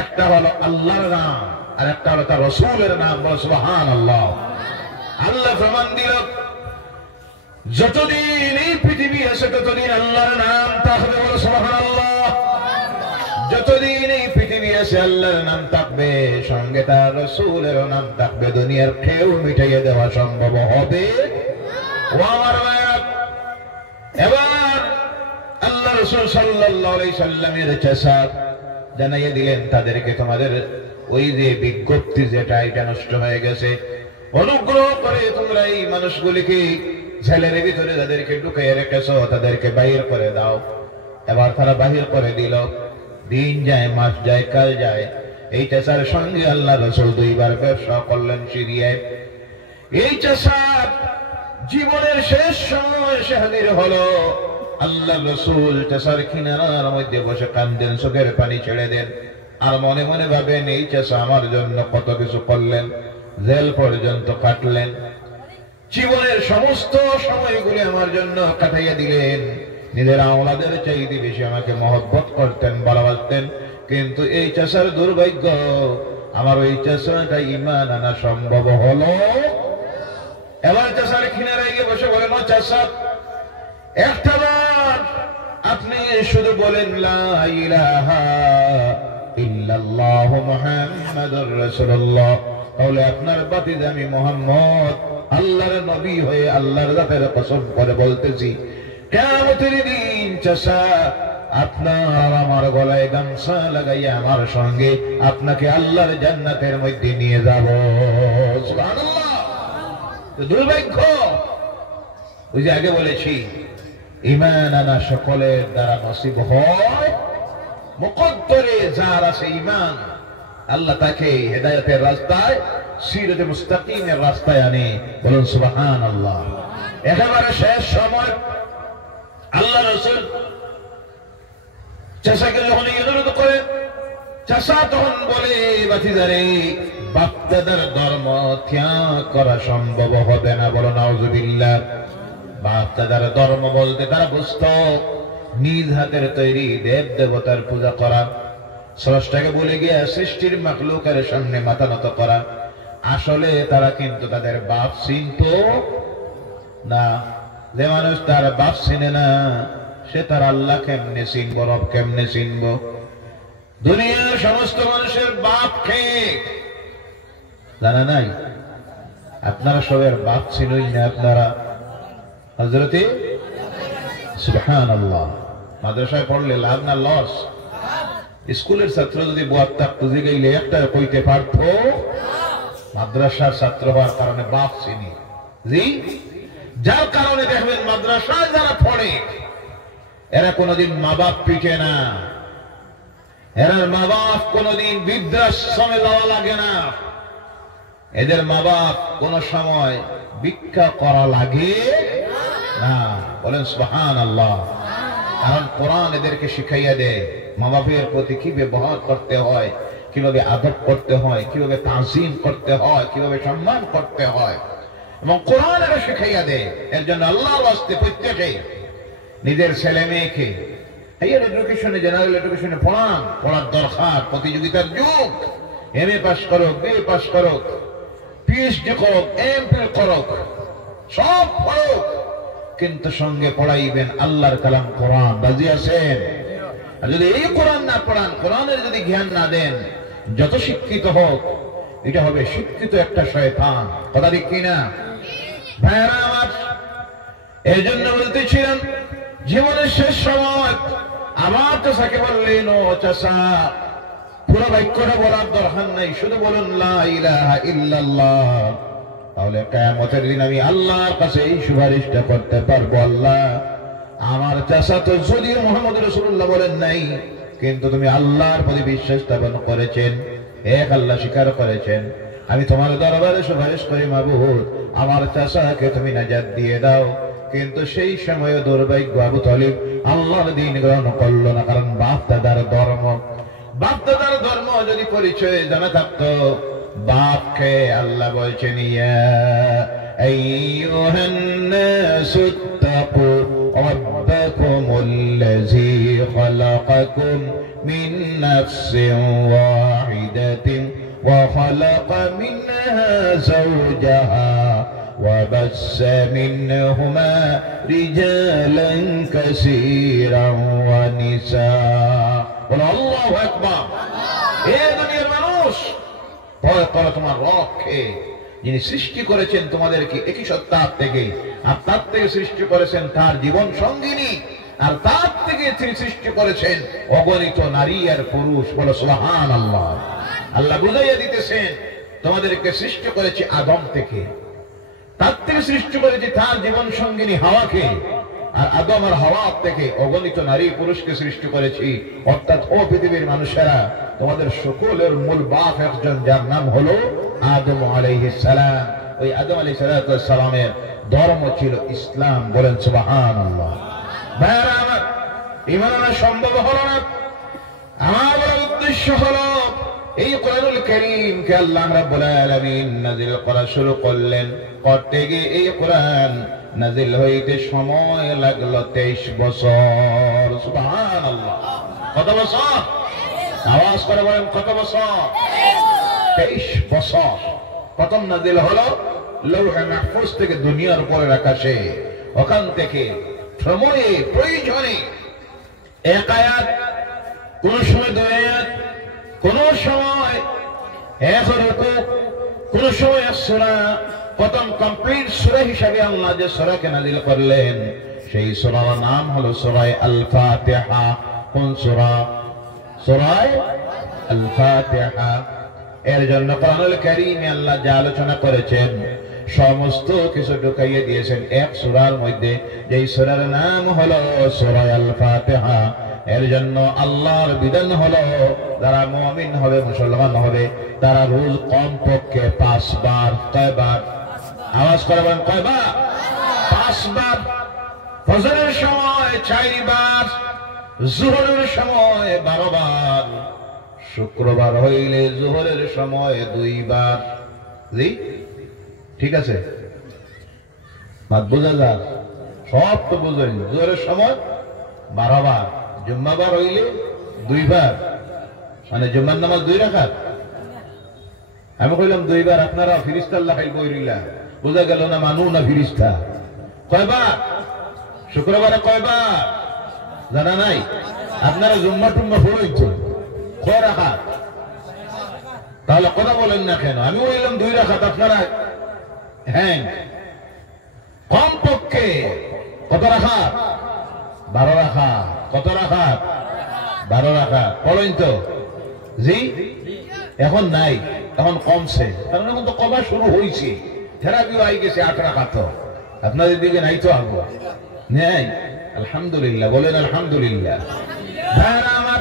একটা হলো আল্লাহর নাম, আর একটা হলো তার রাসূলের নাম। বলেন সুবহানাল্লাহ। আল্লাহ ফরমান দিল, যতদিন এই পৃথিবী আছে ততদিন আল্লাহর নাম থাকবে। বলেন সুবহানাল্লাহ। যতদিন এই পৃথিবী আছে আল্লাহর নাম থাকবে, সঙ্গে তার রাসূলের নাম থাকবে। দুনিয়ার কেউ মিটাইয়ে দেওয়া সম্ভব হবে? ও আমার ভাইরা, এবার আল্লাহ রাসূল সাল্লাল্লাহু আলাইহি সাল্লামের চাচা জানাইয়া দিলেন তাদেরকে, তোমাদের ওই যে বিজ্ঞপ্তি যেটা, এটা নষ্ট হয়ে গেছে। অনুগ্রহ করে তোমরা এই মানুষগুলিকে জেলের ভিতরে যাদেরকে ঢুকাইয়া রেখেছো তাদেরকে বাহির করে দাও। এবার তারা বাহির করে দিল। দিন যায়, মাস যায়, কাল যায়। এই চাচার সঙ্গে আল্লাহ রাসূল 2 বার ব্যবসা করলেন সিরিয়ায়। এই চাচা জীবনের শেষ সময় এসে হাজির হলো। আল্লাহ রাসূল চাচার কিনারার মধ্যে বসে কান্দেন, চোখের পানি ছেড়ে দেন, আর মনে মনে ভাবেন এই চাচা আমার জন্য কত কিছু করলেন, জেল পর্যন্ত কাটলেন, জীবনের সমস্ত সময়গুলি আমার জন্য কাটাইয়া দিলেন। নিজের আওলাদের চাইতে বেশি আমাকে মহব্বত করতেন, ভালোবাসতেন। কিন্তু এই চাচার দুর্ভাগ্য, আমার ওই চাচাটা ঈমান আনা সম্ভব হলো। এবার চাচার কিনারায় গিয়ে বসে চাচা, একটাবার আপনি শুধু বলেন লা ইলাহা ইল্লাল্লাহু মুহাম্মাদুর রাসূলুল্লাহ, তাহলে আপনার বাতিজা আমি মুহাম্মদ আল্লাহর নবী হয়ে আল্লাহর জাতের কসম করে বলতেছি, কিয়ামতের দিন চাচা আপনার আমার গলায় গামছা লাগাইয়া আমার সঙ্গে আপনাকে আল্লাহর জান্নাতের মধ্যে নিয়ে যাব। সুবহানাল্লাহ। দুর্ভাগ্য, ওই যে আগে বলেছি, ঈমান আনা সকলের দ্বারা নসিব হয়, মুকদ্দরে যার আছে ঈমান আল্লাহ তাকে হেদায়েতের রাস্তায়, সিরাতে মুস্তাকিমের রাস্তায় আনে। বলুন সুবহানাল্লাহ। একেবারে শেষ সময় আল্লাহ রাসূল চাচাকে যখন অনুরোধ করেন, চাচা তখন বলে, বাতিজারে বাপ দাদার ধর্ম ত্যাগ করা সম্ভব হবে না। বলো নাউজুবিল্লাহ। বাপ দাদার ধর্ম বলতে তারা বুঝত নিজ হাতের তৈরি দেব দেবতার পূজা করা, স্রষ্টাকে বলে গিয়া সৃষ্টির মাখলুকের সামনে মাথা নত করা। আসলে তারা কিন্তু তাদের বাপ চিনত না। যে মানুষ তার বাপ চিনে না, সে তার আল্লাহ কেমনে চিনব, রব কেমনে চিনব? দুনিয়ার সমস্ত মানুষের বাপ কে জানা নাই? আপনারা সবের বাপ ছিলই না। আপনারা হযরতে সুবহানাল্লাহ মাদ্রাসায় পড়লে লাভ না লস? স্কুলের ছাত্র যদি বুয়ার থাকতো যে গেলে একটা কইতে পারতো, মাদ্রাসার ছাত্র হওয়ার কারণে বাপ চিনি। জি, যার কারণে দেখবেন মাদ্রাসায় যারা পড়ে এরা কোনোদিন মা বাপ পিটে না, এরা মা বাপ কোনোদিন বৃদ্ধাশ্রমে যাওয়া লাগে না, এদের মা বাপ কোন সময় ভিক্ষা করা লাগে না। বলেন সুবহানাল্লাহ। কারণ কোরআন এদেরকে শিখাইয়া দেয় মা বাপের প্রতি কি ব্যবহার করতে হয়, কিভাবে আদব করতে হয়, কিভাবে তাজিম করতে হয়, কিভাবে সম্মান করতে হয়, এবং কোরআন এরা শিখাইয়া দেয়। এর জন্য আল্লাহর ওয়াস্তে প্রত্যেকে নিজের ছেলে মেয়েকে হাইয়ার এডুকেশনে, জেনারেল এডুকেশনে পড়ার দরকার। প্রতিযোগিতার যুগ। এমএ পাস করুক, বিএ পাস করুক, পিএইচডি করুক, এমফিল করুক, সব পড়ুক, কিন্তু সঙ্গে পড়াইবেন আল্লাহর কালাম কোরআন। রাজি আছেন? আর যদি এই কোরআন না পড়ান, কোরআনের যদি জ্ঞান না দেন, যত শিক্ষিত হোক, এটা হবে শিক্ষিত একটা শয়তান। কথা ঠিক কিনা ভাইরা আমার? এই জন্য বলতেছিলাম, জীবনের শেষ সময় আমার চাচাকে বললেন, ও চাচা পুরো বাক্যটা বলার দরকার নাই, শুধু বলুন লা ইলাহা ইল্লাল্লাহ, তাহলে কিয়ামতের দিন আমি আল্লাহর কাছে এই সুপারিশটা করতে পারবো। আল্লাহ, আমার চাচা তো যদিও মুহাম্মদ রাসূলুল্লাহ বলেন নাই, কিন্তু তুমি আল্লাহর প্রতি বিশ্বাস স্থাপন করেছেন, এক আল্লাহ স্বীকার করেছেন। আমি তোমার দরবারে সুপারিশ করি, মাবুদ আমার চাচাকে তুমি নাজাত দিয়ে দাও। কিন্তু সেই সময় দুর্ভাগ্য, আবু তালিব আল্লাহর দ্বীন গ্রহণ করলো না। কারণ বাপ দাদার ধর্ম যদি পরিচয় জানা থাকতো, বাপকে আল্লাহ বলছেন, ইয়া আইয়ুহান নাসু তাকু রাব্বাকুমুল্লাযী খালাকাকুম মিন নাফসিন ওয়াহিদাতিন ওয়া খালাকা মিনহা যাওজাহা وبث منهما رجالا كثيرا ونساء। الله أكبر। এই দুনিয়ার মানুষ ভয় করো তোমার রবকে, যিনি সৃষ্টি করেছেন তোমাদেরকে একই সত্তার থেকে, আর তার থেকে সৃষ্টি করেছেন তার জীবন সঙ্গিনী, আর তার থেকে তিনি সৃষ্টি করেছেন অগণিত নারী আর পুরুষ। বলো সুবহানাল্লাহ। আল্লাহ বুঝাইয়া দিতেছেন, তোমাদেরকে সৃষ্টি করেছি আদম থেকে, তার থেকে সৃষ্টি করেছি তার জীবন সঙ্গিনী হাওয়াকে, আর আদম আর হাওয়া থেকে অগণিত নারী পুরুষকে সৃষ্টি করেছি। অর্থাৎ ও পৃথিবীর মানুষেরা, তোমাদের সকলের মূল বাপ একজন, যার নাম হলো আদম আলাইহিস সালাম। ওই আদম আলাইহিস সালামের ধর্ম ছিল ইসলাম। বলেন সুবহানাল্লাহ। ভাইরা আমার, ঈমান আনা সম্ভব হলো না। আমার উদ্দেশ্য হলো এই কোরআনুল কারীমকে আল্লাহ রাব্বুল আলামিন নাযিল করা শুরু করলেন। করতে গিয়ে এই কোরআন নাযিল হইতে সময় লাগলো 23 বছর। সুবহানাল্লাহ। কত বছর? আওয়াজ করে বলেন, কত বছর? 23 বছর। প্রথম নাযিল হলো লৌহে মাহফুজ থেকে দুনিয়ার উপরের আকাশে, ওখান থেকে সময়ে প্রয়োজনে এক আয়াত, কোন সময় দুই আয়াত, কোন সময় এক রুকু, কোন সময় এক সূরা, প্রথম কমপ্লিট সূরা হিসাবে আল্লাহ যে সূরাকে নাযিল করলেন সেই সূরার নাম হলো সূরা আল ফাতিহা। কোন সূরা? সূরা আল ফাতিহা। এর জন্য কোরআনুল কারীমে আল্লাহ যা আলোচনা করেছেন সমস্ত কিছু ঢুকাইয়ে দিয়েছেন এক সূরার মধ্যে, যেই সূরার নাম হলো সূরা আল ফাতিহা। এর জন্য আল্লাহর বিধান হলো যারা মুমিন হবে, মুসলমান হবে, তারা রোজ কমপক্ষে 5 বার, কয়বার? আওয়াজ করে বলেন কয়বার? 5 বার। ফজরের সময় 4 বার, যোহরের সময় 12 বার, শুক্রবার হইলে যোহরের সময় 2 বার। জি ঠিক আছে, বাদ বোঝা যায়? সব তো বুঝেন। যোহরের সময় 12 বার, জুম্মাবার হইলে 2 বার, মানে জুম্মার নামাজ 2 রাকাত। আমি কইলাম 2 বার, আপনারা ফিরিস্তা লাগাই বইরিলা, বোঝা গেল না মানু না ফিরিস্তা। কয়বার? শুক্রবারে কয়বার জানা নাই? আপনারা জুম্মা টুম্মা পড়েছ কয় রাকাত? তাহলে কথা বলেন না কেন? আমি বললাম 2 রাকাত, আপনারা হ্যাঁ কমপক্ষে কত রাকাত? 12 রাকাত। কত রাকাত? 12 রাকাত। পড়েন তো? জি এখন নাই, এখন কমছে, কারণ এখন তো কমা শুরু হয়েছে, থেরাপিও আই গেছে 8 রাকাত। আপনাদের দিকে নাই তো? আগে নেই। আলহামদুলিল্লাহ, বলেন আলহামদুলিল্লাহ। আমার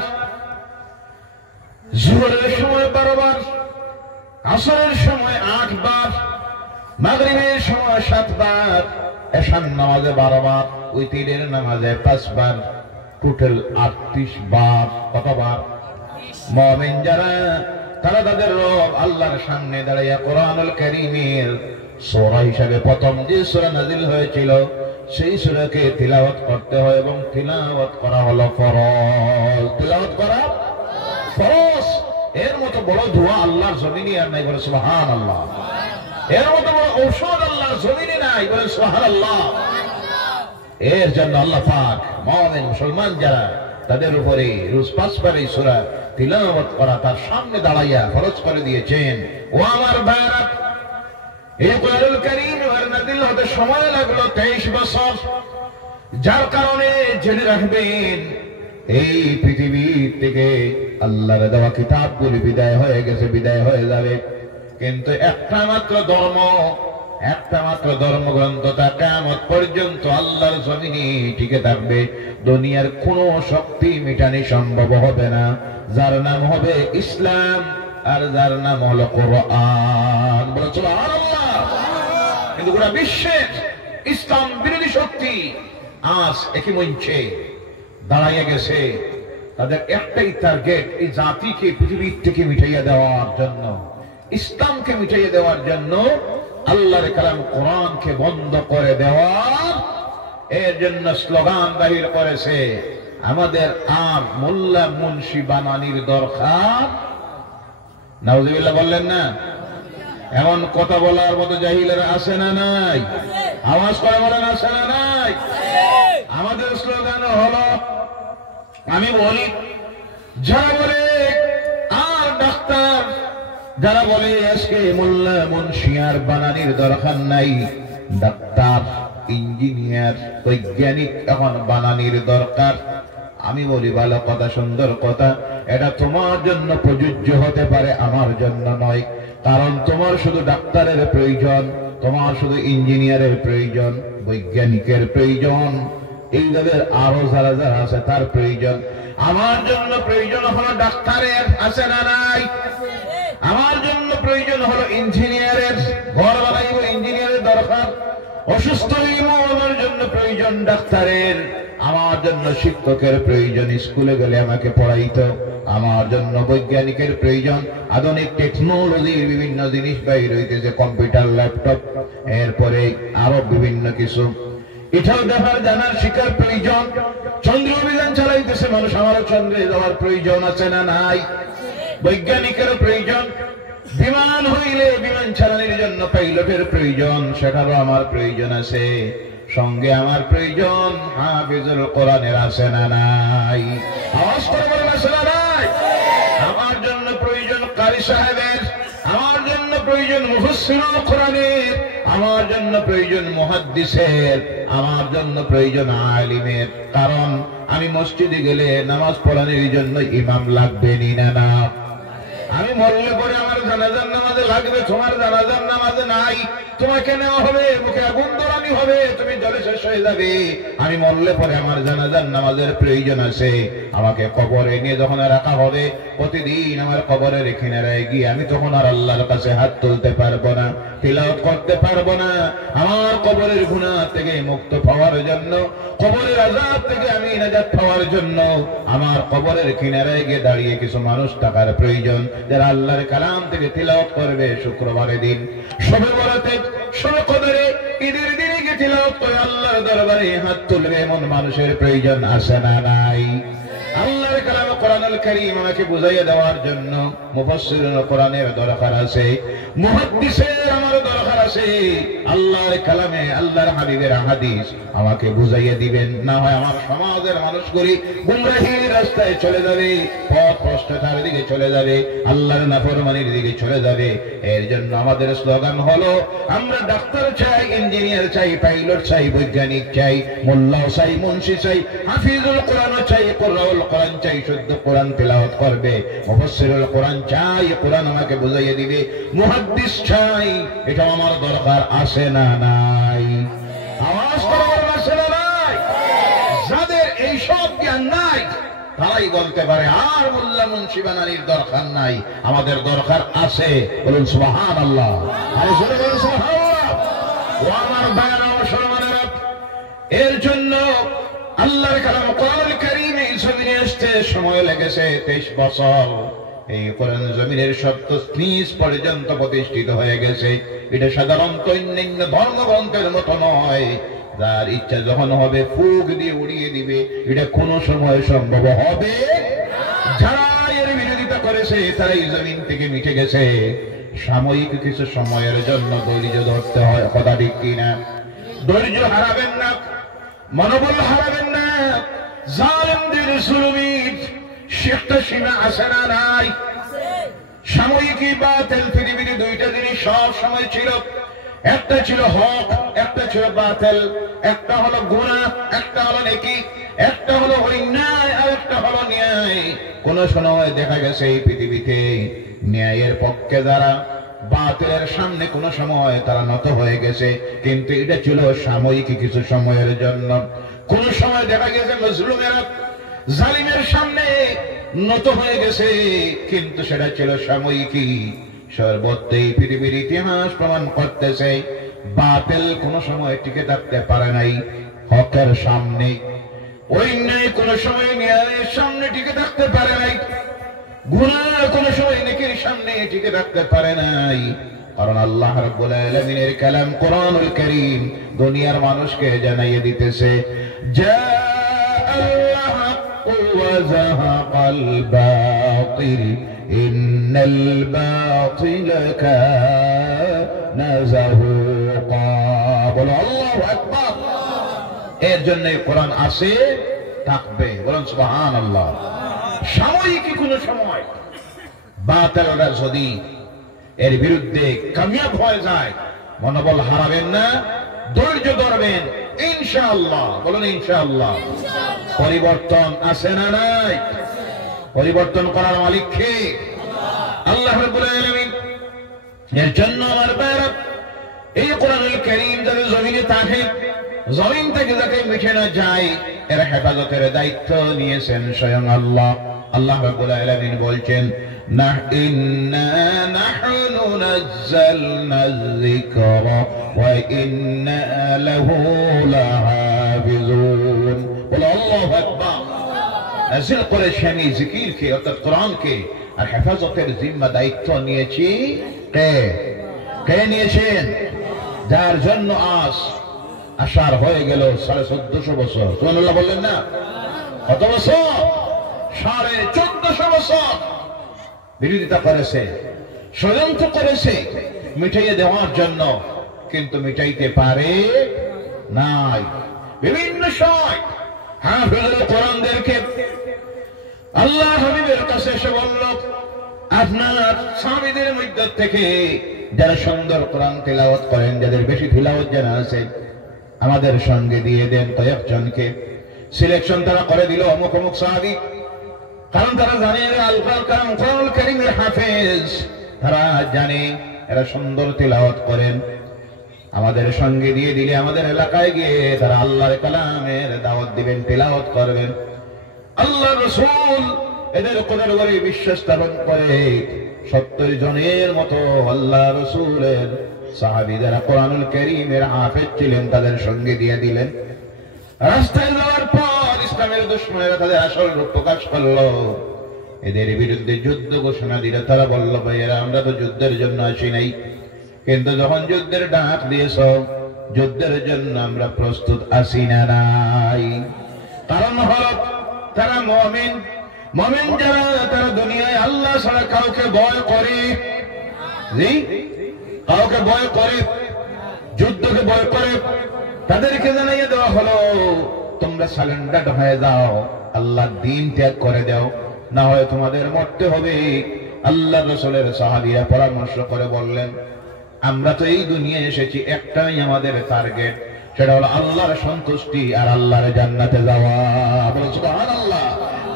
যোহরের সময় 12 বার, আসরের সময় 8 বার, মাগরিবের সময় 7 বার, এশার নামাজে 12 বার, উইতিরের নামাজে 5 বার, টোটাল 38 বার। কতবার? মুমিন যারা তারা তাদের রব আল্লাহর সামনে দাঁড়াইয়া কোরআনুল কারীমের সূরা হিসেবে প্রথম যে সূরা নাযিল হয়েছিল সেই সূরাকে তিলাওয়াত করতে হয়, এবং তিলাওয়াত করা হলো ফরজ। তিলাওয়াত করা ফরজ। এর মতো বড় দোয়া আল্লাহর জমিনে আর নাই, বলে সুবহানাল্লাহ। এর মতো বড় ঔষধ আল্লাহর জমিনে নাই, বলে সুবহানাল্লাহ। এর জন্য আল্লাহ পাক মুমিন মুসলমান যারা তাদের উপরে রোজ 5 বার এই সূরা তিলাওয়াত করা তার সামনে দাঁড়াইয়া ফরজ করে দিয়েছেন। ও আমার ভাইরা, এই কোরআনুল কারীম নাযিল হতে সময় লাগলো 23 বছর। যার কারণে জেনে রাখবেন এই পৃথিবী থেকে আল্লাহর দেওয়া কিতাবগুলি বিদায় হয়ে গেছে, বিদায় হয়ে যাবে, কিন্তু একটা মাত্র ধর্মগ্রন্থ তা কিয়ামত পর্যন্ত আল্লাহর জমিনে টিকে থাকবে। দুনিয়ার কোনো শক্তি মিটানি সম্ভব হবে না, যার নাম হবে ইসলাম, আর যার নাম হলো কোরআন। বলে সুবহানাল্লাহ। কিন্তু গোটা বিশ্বের ইসলাম বিরোধী শক্তি আজ একই মঞ্চে দাঁড়াইয়া গেছে। তাদের একটাই টার্গেট, এই জাতিকে পৃথিবীর থেকে মিটাইয়া দেওয়ার জন্য, ইসলামকে মিটাইয়া দেওয়ার জন্য, আল্লাহর কালাম কোরআনকে বন্ধ করে দেওয়ার। এর জন্য স্লোগান বাহির করেছে, আমাদের আর মোল্লা মুন্সি বানানির দরকার। নাউজুবিল্লাহ বললেন না? এমন কথা বলার মতো জাহিলেরা আছে না নাই? আওয়াজ করে বলেন আছে না নাই? আমাদের স্লোগান হলো, আমি বলি, যারা বলে আর ডাক্তার, যারা বলে আজকে মোল্লা মুন্সি আর বানানির দরকার নাই, ডাক্তার, ইঞ্জিনিয়ার, বৈজ্ঞানিক এখন বানানির দরকার, আমি বলি ভালো কথা, সুন্দর কথা, এটা তোমার জন্য প্রযোজ্য হতে পারে, আমার জন্য নয়। কারণ তোমার শুধু ডাক্তারের প্রয়োজন, তোমার শুধু ইঞ্জিনিয়ারের প্রয়োজন, বৈজ্ঞানিকের প্রয়োজন, এইভাবে আরো যারা যারা আছে তার প্রয়োজন। আমার জন্য প্রয়োজন হলো ডাক্তারের, আছে না নাই? আমার জন্য প্রয়োজন হলো ইঞ্জিনিয়ারের, ঘর বানাইব ইঞ্জিনিয়ারের দরকার। অসুস্থ হইব, আমার জন্য প্রয়োজন ডাক্তারের। আমার জন্য শিক্ষকের প্রয়োজন, স্কুলে গেলে আমাকে পড়াইতো। আমার জন্য বৈজ্ঞানিকের প্রয়োজন, আধুনিক টেকনোলজির বিভিন্ন জিনিস বাইর হইতেছে, কম্পিউটার, ল্যাপটপ, এরপরে আরো বিভিন্ন কিছু। এটাও দেখার জানার শিকার প্রয়োজন। চন্দ্র অভিযান চালাইতেছে মানুষ, আমারও চন্দ্রে যাওয়ার প্রয়োজন আছে না নাই? বৈজ্ঞানিকের প্রয়োজন। বিমান হইলে বিমান চালানোর জন্য পাইলটের প্রয়োজন, সেটারও আমার প্রয়োজন আছে। সঙ্গে আমার প্রয়োজন হাফিজুল কোরআনের আছে না নাই? আওয়াজ করে বলেন আছে না নাই? আমার জন্য প্রয়োজন কারি সাহেবের, আমার জন্য প্রয়োজন মুফাসসিরুল কোরআনের, আমার জন্য প্রয়োজন মুহাদ্দিসের, আমার জন্য প্রয়োজন আলিমের। কারণ আমি মসজিদে গেলে নামাজ পড়ানোর জন্য ইমাম লাগবে না? আমি মরলে পরে আমার জানাজার নামাজে লাগবে, তোমার জানাজার নামাজে নাই, তোমাকে নেওয়া হবে, মুখে আগুন ধরানি হবে, তুমি জলে শেষ হয়ে যাবে। আমি মরলে পরে আমার জানাজার নামাজের প্রয়োজন আছে। আমাকে কবরে নিয়ে যখন রাখা হবে, প্রতিদিন আমার কবরের কিনারায় গিয়ে আমি তখন আর আল্লাহর কাছে হাত তুলতে পারবো না, তিলাওয়াত করতে পারবো না। আমার কবরের গুনাহ থেকে মুক্ত পাওয়ার জন্য, কবরের আযাব থেকে আমি নাজাত পাওয়ার জন্য আমার কবরের কিনারায় গিয়ে দাঁড়িয়ে কিছু মানুষ থাকার প্রয়োজন, যারা আল্লাহর কালাম থেকে তিলাওয়াত করবে। শুক্রবারের দিন, শবে বরাতে, শবে কদরে, ঈদের দিনে গিয়ে তিলাওয়াত করে আল্লাহর দরবারে হাত তুলবে, এমন মানুষের প্রয়োজন আছে না নাই? আল্লাহর কালাম কোরআনুল কারীম আমাকে বুঝাইয়া দেওয়ার জন্য মুফাসসিরুল কোরআনের দরকার আছে, মুহাদ্দিসের আমার দরকার আছে। আল্লাহর কালামে, আল্লাহর হাবিবের হাদিস আমাকে বুঝাইয়া দিবেন, না হয় আমার সমাজের মানুষগুলি গুমরাহির রাস্তায় চলে যাবে, পথ ভ্রষ্টতার দিকে চলে যাবে, আল্লাহর নাফরমানির দিকে চলে যাবে। এর জন্য আমাদের স্লোগান হলো, আমরা ডাক্তার চাই, ইঞ্জিনিয়ার চাই, পাইলট চাই, বৈজ্ঞানিক চাই, মোল্লা চাই, মুন্সি চাই, হাফিজুল কোরআন চাই, কুরআনুল কোরআন চাই, শুদ্ধ কোরআন তেলাওয়াত করবে, মুফাসসিরুল কোরআন চাই, কোরআন আমাকে বুঝাইয়া দিবে, মুহাদ্দিস চাই। এটা আমার দরকার আছে না নাই? আওয়াজ করে বলুন আছে না নাই? যাদের এই সব জ্ঞান নাই তারাই বলতে পারে আর মোল্লা মুন্সি বানানির দরকার নাই, আমাদের দরকার আছে। বলুন সুবহানাল্লাহ। আর জোরে বলুন সুবহানাল্লাহ। ও আমার ভাইরা ও সম্মানেরা, এর জন্য আল্লাহর কালাম কোরআনুল কারীমে জমিনে আসতে সময় লেগেছে 23 বছর। এই কোরআন জমিনের শব্দ নিজ পর্যন্ত প্রতিষ্ঠিত হয়ে গেছে। এটা সাধারণত অন্যান্য ধর্মগ্রন্থের মতো নয়, যার ইচ্ছা যখন হবে ফুক দিয়ে উড়িয়ে দিবে, এটা কোন সময় সম্ভব হবে। যারা এর বিরোধিতা করেছে তারাই জমিন থেকে মিটে গেছে। সাময়িক কিছু সময়ের জন্য ধৈর্য ধরতে হয়, কথা ঠিক কিনা? ধৈর্য হারাবেন না, মনোবল হারাবেন না। জালেমদের জুলুমের শেষটা সীমা আছে না নাই? সাময়িক বাতিল, পৃথিবীতে দুইটা জিনিস সব সময় ছিল, একটা ছিল হক, একটা ছিল বাতিল, একটা হলো গুনাহ, একটা হলো নেকি, একটা হলো অন্যায়, আর একটা হলো ন্যায়। কোন সময় দেখা গেছে এই পৃথিবীতে ন্যায়ের পক্ষে যারা, বাতিলের সামনে কোন সময় তারা নত হয়ে গেছে, কিন্তু এটা ছিল সাময়িক কিছু সময়ের জন্য। কোন সময় দেখা গেছে মজলুমেরা জালিমের সামনে নত হয়ে গেছে, কিন্তু সেটা ছিল সাময়িক। সর্বত্রই পৃথিবীর ইতিহাস প্রমাণ করতেছে বাতিল কোন সময় টিকে থাকতে পারে নাই হকের সামনে, অন্যায় কোন সময় ন্যায়ের সামনে টিকে থাকতে পারে নাই, গুনাহ কোন সময় নেকির সামনে টিকে থাকতে পারে নাই। কারণ আল্লাহ রাব্বুল আলামিনের কালাম কোরআনুল কারীম দুনিয়ার মানুষকে জানাইয়ে দিতেছে, জাআল হাক্কু ওয়া যাহাকাল বাতিল ইন্নাল বাতিলা কানা যাহুকা। বলো আল্লাহু আকবার। এর জন্য কোরআন আসে, থাকবে। বলুন সুবহানাল্লাহ। সাময়িক কোন সময় বাতিলরা যদি এর বিরুদ্ধে কামিয়াব হয়ে যায়, মনোবল হারাবেন না, ধৈর্য ধরবেন, ইনশাআল্লাহ। বলুন ইনশাআল্লাহ। পরিবর্তন আছে না নাই? পরিবর্তন করার মালিক কে? আল্লাহ রাব্বুল আলামিন। এর জন্য আমার ভাইরা, এই কোরআনুল কারীম যারা জমিনে থাকে, জমিন থেকে যাতে মিশে না যায়, এর হেফাজতের দায়িত্ব নিয়েছেন স্বয়ং আল্লাহ। আল্লাহ রাব্বুল আলামিন বলছেন, ইন্না নাহনু নাযালনা যিকরা ওয়া ইন্না লাহু লাহাফিজুন। বলো আল্লাহু আকবার। নাযিল করেছি আমি জিকিরকে, অর্থাৎ কোরআনকে, আর হেফাজতের জিম্মা দায়িত্ব নিয়েছি কে? কে নিয়েছেন? যার জন্য আজ আশার হয়ে গেল 1450 বছর। সুবহানাল্লাহ বললেন না? কত বছর? 1450 বছর বিরোধিতা করেছে, ষড়যন্ত্র করেছে মিটাইয়ে দেওয়ার জন্য, কিন্তু মিটাইতে পারে নাই। বিভিন্ন সময় হাফেজুল কোরআনদেরকে আল্লাহ হাবিবের কাছে এসে বলল, আপনার সাহাবীদের মধ্য থেকে যারা সুন্দর কোরআন তিলাওয়াত করেন, যাদের বেশি তিলাওয়াত জানা আছে, আমাদের সঙ্গে দিয়ে দেন কয়েকজনকে। সিলেকশন তারা করে দিল অমুক অমুক সাহাবী, কারণ তারা জানে আল কোরআনুল কারীমের হাফেজ, তারা জানে এরা সুন্দর তিলাওয়াত করেন। আমাদের সঙ্গে দিয়ে দিলে আমাদের এলাকায় গিয়ে তারা আল্লাহর কালামের দাওয়াত দিবেন, তিলাওয়াত করবেন। আল্লাহ রাসূল এদের কদর করে বিশ্বাস স্থাপন করে 70 জনের মতো আল্লাহ রাসূলের সাহাবী যারা কোরআনুল কারীমের হাফেজ ছিলেন তাদের সঙ্গে দিয়ে দিলেন। রাস্তায় যাওয়ার পর ইসলামের দুশমনেরা তাদের আসল রূপ প্রকাশ করলো, এদের বিরুদ্ধে যুদ্ধ ঘোষণা দিল। তারা বলল, ভাইয়েরা আমরা তো যুদ্ধের জন্য আসি নাই, কিন্তু যখন যুদ্ধের ডাক দিয়েছ, যুদ্ধের জন্য আমরা প্রস্তুত আছি না নাই। কারণ হলো তারা মুমিন। মুমিন যারা, তারা দুনিয়ায় আল্লাহ ছাড়া কাউকে ভয় করে, কাউকে ভয় করে, যুদ্ধকে ভয় করে। তাদেরকে জানাইয়ে দেওয়া হলো, তোমরা সারেন্ডার হয়ে যাও, আল্লাহর দ্বীন ত্যাগ করে দাও, না হয় তোমাদের মরতে হবে। আল্লাহ রাসূলের সাহাবীরা পরামর্শ করে বললেন, আমরা তো এই দুনিয়ায় এসেছি, একটাই আমাদের টার্গেট, সেটা হলো আল্লাহর সন্তুষ্টি আর আল্লাহর জান্নাতে যাওয়া। বলো সুবহানাল্লাহ।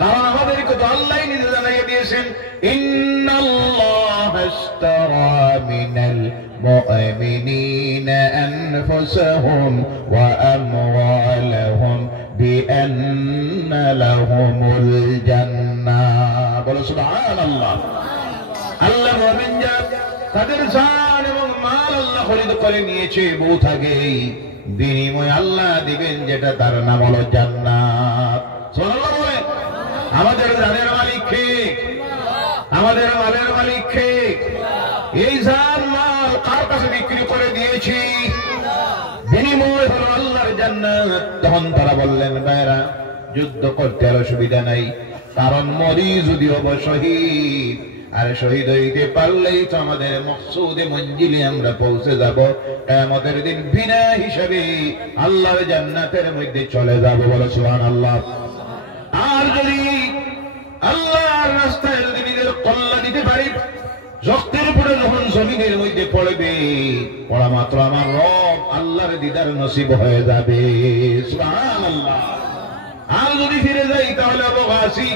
কারণ আমাদেরকে তো আল্লাহই নিজে জানিয়ে দিয়েছেন, ইন্নাল্লাহা ইশতারা মিনাল মুমিনিনা আনফুসাহুম ওয়া আমওয়ালাহুম বিআন্না লাহুমুল জান্নাহ। বলো সুবহানাল্লাহ। আল্লাহ মুমিন যারা, তাদের জান এবং মাল আল্লাহ খরিদ করে নিয়েছে বহুত আগেই, বিনিময় আল্লাহ দিবেন যেটা তার নাম হলো জান্নাত। সুবহানাল্লাহ বলে। আমাদের জানের মালিক কে? আমাদের মালের মালিক কে? এই জান মাল কার কাছে বিক্রি করে দিয়েছি, বিনিময় হলো আল্লাহর জান্নাত। তখন তারা বললেন, ভাইরা যুদ্ধ করতে আর অসুবিধা নাই, কারণ মরি যদি হব শহীদ, আর শহীদ হইতে পারলেই তো আমাদের মকসুদে মঞ্জিলে আমরা পৌঁছে যাব, কিয়ামতের দিন বিনা হিসাবে আল্লাহর জান্নাতের মধ্যে চলে যাব। বলো সুবহানাল্লাহ। আর যদি আল্লাহর রাস্তায় যদি নিজের কল্লা দিতে পারি, রক্তের উপরে যখন জমিনের মধ্যে পড়বে, পড়া মাত্র আমার রব আল্লাহর দিদার নসিব হয়ে যাবে। সুবহানাল্লাহ। আর যদি ফিরে যাই তাহলে অবগাসী।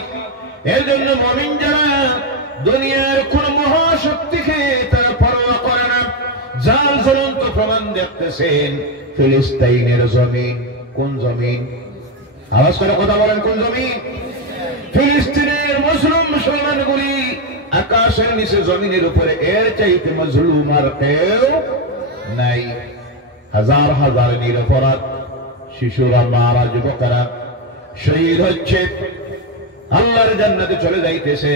এর জন্য মুমিন যারা দুনিয়ার কোন মহাশক্তিকে তারা পরোয়া করে না। যার জ্বলন্ত প্রমাণ দেখতেছেন ফিলিস্তিনের জমিন। কোন জমিন? আওয়াজ করে কথা বলেন, কোন জমিন? ফিলিস্তিনের মুসলিম মুসলমানগুলি আকাশের নিচে জমিনের উপরে এর চাইতে মজলুম আর কেউ নাই। হাজার হাজার নিরপরাধ শিশুরা, মারা, যুবকেরা শহীদ হচ্ছে, আল্লাহর জান্নাতে চলে যাইতেছে।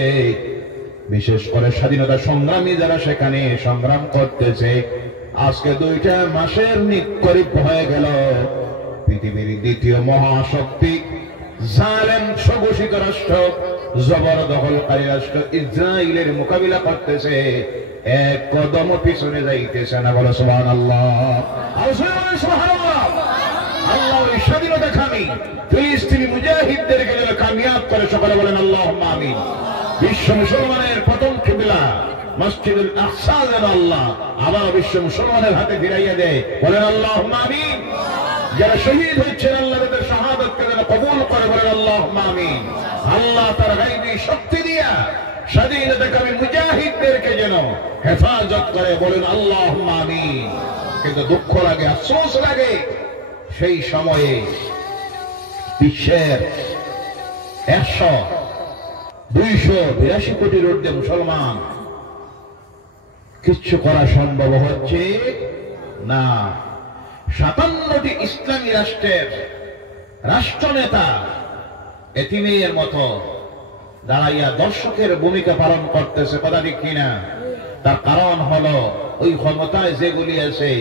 বিশেষ করে স্বাধীনতা সংগ্রামী যারা সেখানে সংগ্রাম করতেছে, আজকে 2টা মাসের নিকটে হয়ে গেল পৃথিবীর দ্বিতীয় মহাশক্তি জালেম স্বঘোষিত রাষ্ট্র, জবরদখলকারী রাষ্ট্র ইসরায়েলের মোকাবিলা করতেছে, এক কদম পিছনে যাইতেছে না। বলো সুবহানাল্লাহ। সুবহানাল্লাহ। আল্লাহ ওই স্বাধীনতা কামী ফিলিস্তিনি মুজাহিদদেরকে যেন কামিয়াব করে, সকলে বলেন আল্লাহুম্মা আমিন। বিশ্ব মুসলমানের প্রথম কিবলা মসজিদুল আকসা যেন আল্লাহ আবার বিশ্ব মুসলমানের হাতে ফিরাইয়া দেয়, বলেন আল্লাহুম্মা আমিন। যারা শহীদ হচ্ছেন আল্লাহ তাদের শাহাদাতকে যেন কবুল করে, বলেন আল্লাহুম্মা আমিন। আল্লাহ তার গায়বী শক্তি দিয়া স্বাধীনতাকামী মুজাহিদদেরকে যেন হেফাজত করে, বলেন আল্লাহুম্মা আমিন। কিন্তু দুঃখ লাগে, আফসোস লাগে, সেই সময়ে বিশ্বের 100-282 কোটির ঊর্ধ্বে মুসলমান, কিচ্ছু করা সম্ভব হচ্ছে না। 57টি ইসলামী রাষ্ট্রের রাষ্ট্রনেতা এতিমের মতো দাঁড়াইয়া দর্শকের ভূমিকা পালন করতেছে, কথা ঠিক কিনা? তার কারণ হলো ওই ক্ষমতায় যেগুলি আছে,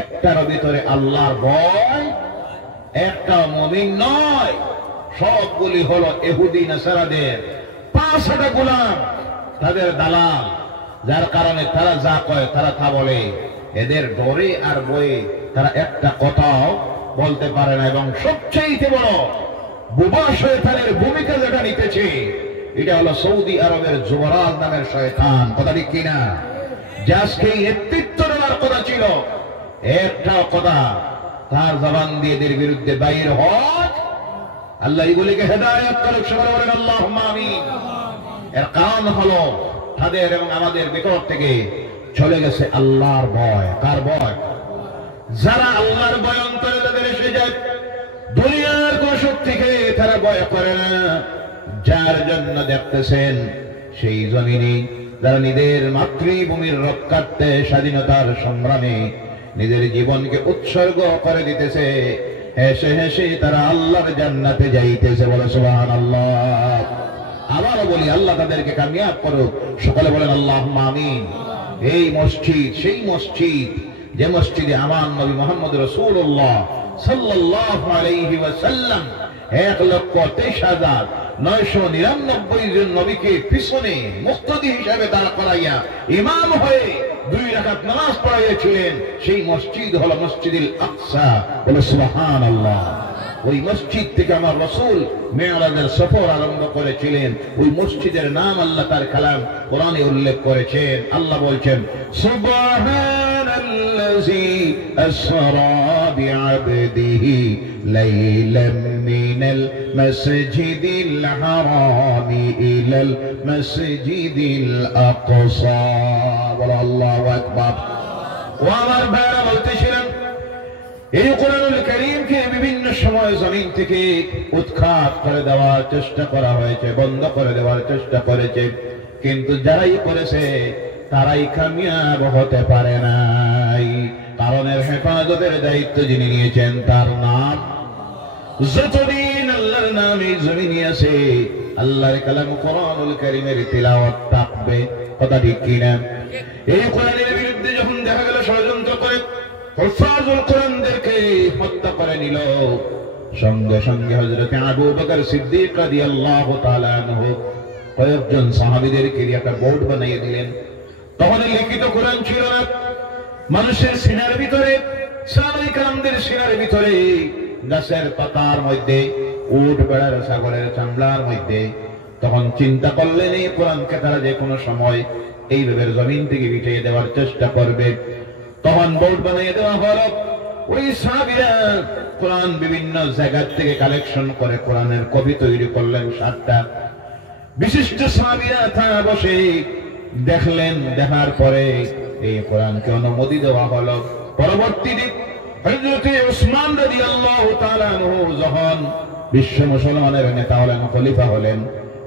একটার ভিতরে আল্লাহর ভয়, একটা মুমিন নয়, সবগুলি হলো ইহুদি নাসারাদের 5টা গোলাম, তাদের দালাল, যার কারণে তারা যা কয় তারা তা বলে। এদের ডরে আর বয়ে তারা একটা কথাও বলতে পারে না। এবং সবচেয়ে বড় বুবা শয়তানের ভূমিকা যেটা নিতেছে এটা হলো সৌদি আরবের যুবরাজ নামের শয়তান। কথা ঠিক কিনা? যাকে নেতৃত্ব নেওয়ার কথা ছিল, একটা কথা তার জবান দিয়ে এদের বিরুদ্ধে বাইর হক। আল্লাহ এগুলিকে হেদায়েত করুক, সবাই বলেন আল্লাহুম্মা আমিন। এর কারণ হলো তাদের এবং আমাদের নিকট থেকে চলে গেছে আল্লাহর ভয়। কার ভয়? যারা আল্লাহর ভয় অন্তরে তাদের এসে যায়, দুনিয়ার কোন শক্তিকে তারা ভয় করে না। যার জন্য দেখতেছেন সেই জমিনে যারা নিজের মাতৃভূমির রক্ষার্থে স্বাধীনতার সংগ্রামে নিজের জীবনকে উৎসর্গ করে দিতেছে, হেসে হেসে তারা আল্লাহর জান্নাতে যাইতেছে। বলে সুবহানাল্লাহ। আবারও বলি, আল্লাহ তাদেরকে কামিয়াব করুক, সকলে বলেন আল্লাহুম্মা আমিন। এই মসজিদ সেই মসজিদ যে মসজিদে আমার নবী মুহাম্মদ রাসূলুল্লাহ সাল্লাল্লাহু আলাইহি ওয়াসাল্লাম ১,২৩,৯৯৯ জন নবীকে পিছনে মুক্তদি হিসাবে দাঁড় করাইয়া ইমাম হয়ে 2 রাকাত নামাজ পড়াইয়াছিলেন। সেই মসজিদ হলো মসজিদুল আকসা। বলে সুবহানাল্লাহ। ওই মসজিদ থেকে আমার রাসূল মিরাজের সফর আরম্ভ করেছিলেন। ওই মসজিদের নাম আল্লাহ তার কালাম কোরআনে উল্লেখ করেছেন। আল্লাহ বলছেন সুবহানাল্লাযী আসরা বিআবদিহি লাইলাম মিনাল মাসজিদিল হারামি ইলাল মাসজিদিল আকসা। বলো আল্লাহু আকবার। ও আমার ভাইরা বলতেছিলেন, এই কোরআনুল কারীমকে বিভিন্ন সময় জমিন থেকে উৎখাত করে দেওয়ার চেষ্টা করা হয়েছে, বন্ধ করে দেওয়ার চেষ্টা করেছে, কিন্তু যারাই করেছে তারাই কামিয়াব হতে পারে নাই। কারণের হেফাজতের দায়িত্ব যিনি নিয়েছেন তার নাম, যতদিন আল্লাহর নাম এই জমিনে আছে আল্লাহর কালাম কোরআনুল কারীমের তিলাওয়াত থাকবে। কথা ঠিক কিনা? এই কোরআনের বিরুদ্ধে যখন দেখা গেল ষড়যন্ত্র করে হুফাজুল কোরআনদেরকে হত্যা করে নিল, সঙ্গে সঙ্গে হযরত আবু বকর সিদ্দিক রাদিয়াল্লাহু তাআলা আনহু কয়েকজন সাহাবীদেরকে একটা বোর্ড বানিয়ে দিলেন। তখন লিখিত কোরআন ছিল না, মানুষের সিনার ভিতরে, সাহাবায়ে কেরামদের সিনার ভিতরে গাছের পাতার মধ্যে, উট বেড়ার ছাগলের চামড়ার মধ্যে। তখন চিন্তা করলেন এই কোরআনকে তারা যে কোনো সময় এইভাবে জমিন থেকে মিটিয়ে দেওয়ার চেষ্টা করবে। তখন বোর্ড বানিয়ে দেওয়া হলো। ওই সাহাবীরা কোরআন বিভিন্ন জায়গা থেকে কালেকশন করে কোরআনের কপি তৈরি করলেন 7টা। বিশিষ্ট সাহাবীরা তা বসে দেখলেন, দেখার পরে এই কোরআনকে অনুমতি দেওয়া হলো। পরবর্তীতে হযরত উসমান রাদিয়াল্লাহু তাআলা আনহু যখন বিশ্ব মুসলমানের নেতা হলেন, খলিফা হলেন,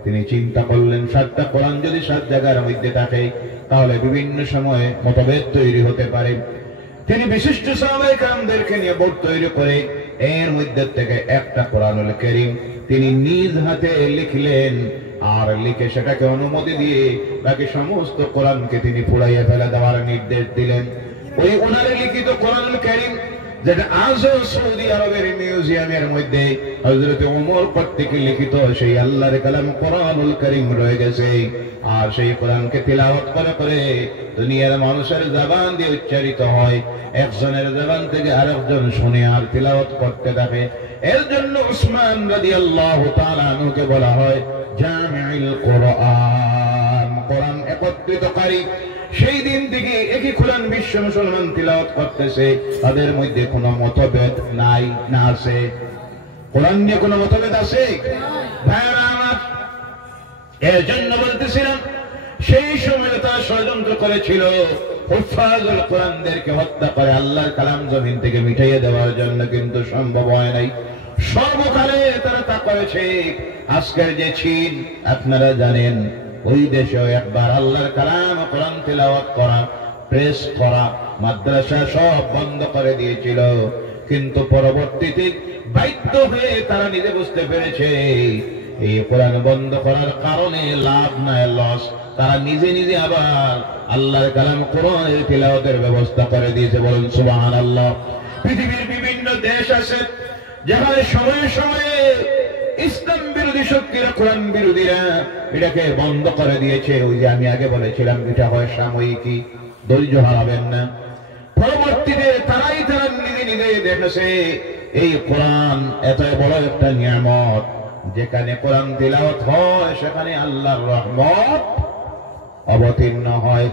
তিনি চিন্তা করলেন 7টা কোরআন যদি 7 জায়গার মধ্যে থাকে তাহলে বিভিন্ন সময়ে মতভেদ তৈরি হতে পারে। তিনি বিশিষ্ট সাহাবায়ে কেরামদেরকে নিয়ে বোর্ড তৈরি করে এর মধ্যে থেকে একটা কোরআনুল কারীম তিনি নিজ হাতে লিখলেন, আর লিখে সেটাকে অনুমতি দিয়ে বাকি সমস্ত কোরআনকে তিনি পুড়াইয়া ফেলে দেওয়ার নির্দেশ দিলেন। ওই ওনার লিখিত কোরআনুল কারীম যেটা আজও সৌদি আরবের মিউজিয়ামের মধ্যে হযরত ওমর কর্তৃক লিখিত সেই আল্লাহর কালাম কোরআনুল কারীম রয়ে গেছে। আর সেই কোরআনকে তিলাওয়াত করে করে দুনিয়ার মানুষের জবান দিয়ে উচ্চারিত হয়, একজনের জবান থেকে আরেকজন শুনে আর তিলাওয়াত করতে থাকে। এর জন্য উসমান রাদিয়াল্লাহু তাআলা আনহুকে বলা হয় জামিউল কোরআন, কোরআন একত্রিতকারী। সেই দিন থেকে একই কোরআন বিশ্ব মুসলমান তিলাওয়াত করতেছে, তাদের মধ্যে কোনো মতভেদ নাই। না আছে? কোরআন নিয়ে কোনো মতভেদ আছে? ভাইরা আমার, এর জন্য বলতেছিলাম সেই সময় তারা ষড়যন্ত্র করেছিল হুফাজুল কোরআনদেরকে হত্যা করে আল্লাহর কালাম জমিন থেকে মিটাইয়ে দেওয়ার জন্য, কিন্তু সম্ভব হয় নাই। সর্বকালে তারা তা করেছে। আজকের যে চীন আপনারা জানেন, ওই দেশে একবার আল্লাহর কালাম কোরআন তিলাওয়াত করা, প্রেস করা, মাদ্রাসা সব বন্ধ করে দিয়েছিল। কিন্তু পরবর্তীতে বাধ্য হয়ে তারা নিজে বুঝতে পেরেছে এই কোরআন বন্ধ করার কারণে লাভ নাই, লস। তারা নিজে নিজে আবার আল্লাহর কালাম কোরআনের তিলাওয়াতের ব্যবস্থা করে দিয়েছে। বলুন সুবহানাল্লাহ। পৃথিবীর বিভিন্ন দেশ আছে যেখানে সময়ে সময়ে ইসলাম বিরোধী শক্তিরা, কোরআন বিরোধীরা এটাকে বন্ধ করে দিয়েছে। ওই যে আমি আগে বলেছিলাম, এটা হয় সাময়িকী, ধৈর্য হারাবেন না। পরবর্তীতে তারা নিজে নিজে দেখেছে এই কোরআন এত বড় একটা নিয়ামত, যেখানে কোরআন তিলাওয়াত হয় সেখানে আল্লাহর রহমত অবতীর্ণ হয়।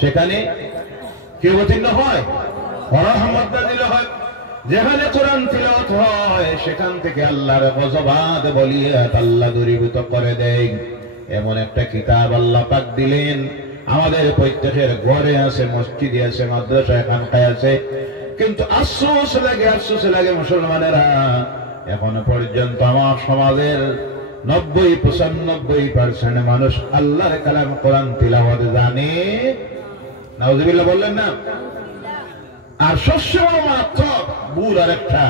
সেখানে কি অবতীর্ণ হয়? রহমত নাযিল হয়। যেখানে কোরআন তিলাওয়াত হয় সেখান থেকে আল্লাহর গজবাদ বলিয়াত আল্লাহ দূরীভূত করে দেয়। এমন একটা কিতাব আল্লাহ পাক দিলেন, আমাদের প্রত্যেকের ঘরে আছে, মসজিদে আছে, মাদ্রাসায় খানকায় আছে, কিন্তু আফসোস লাগে মুসলমানেরা এখনো পর্যন্ত আমার সমাজের 90-95% মানুষ আল্লাহর কালাম কোরআন তিলাওয়াত জানে। নাউজুবিল্লাহ বললেন না? আর শস্য মাত্র ভুল আর একটা,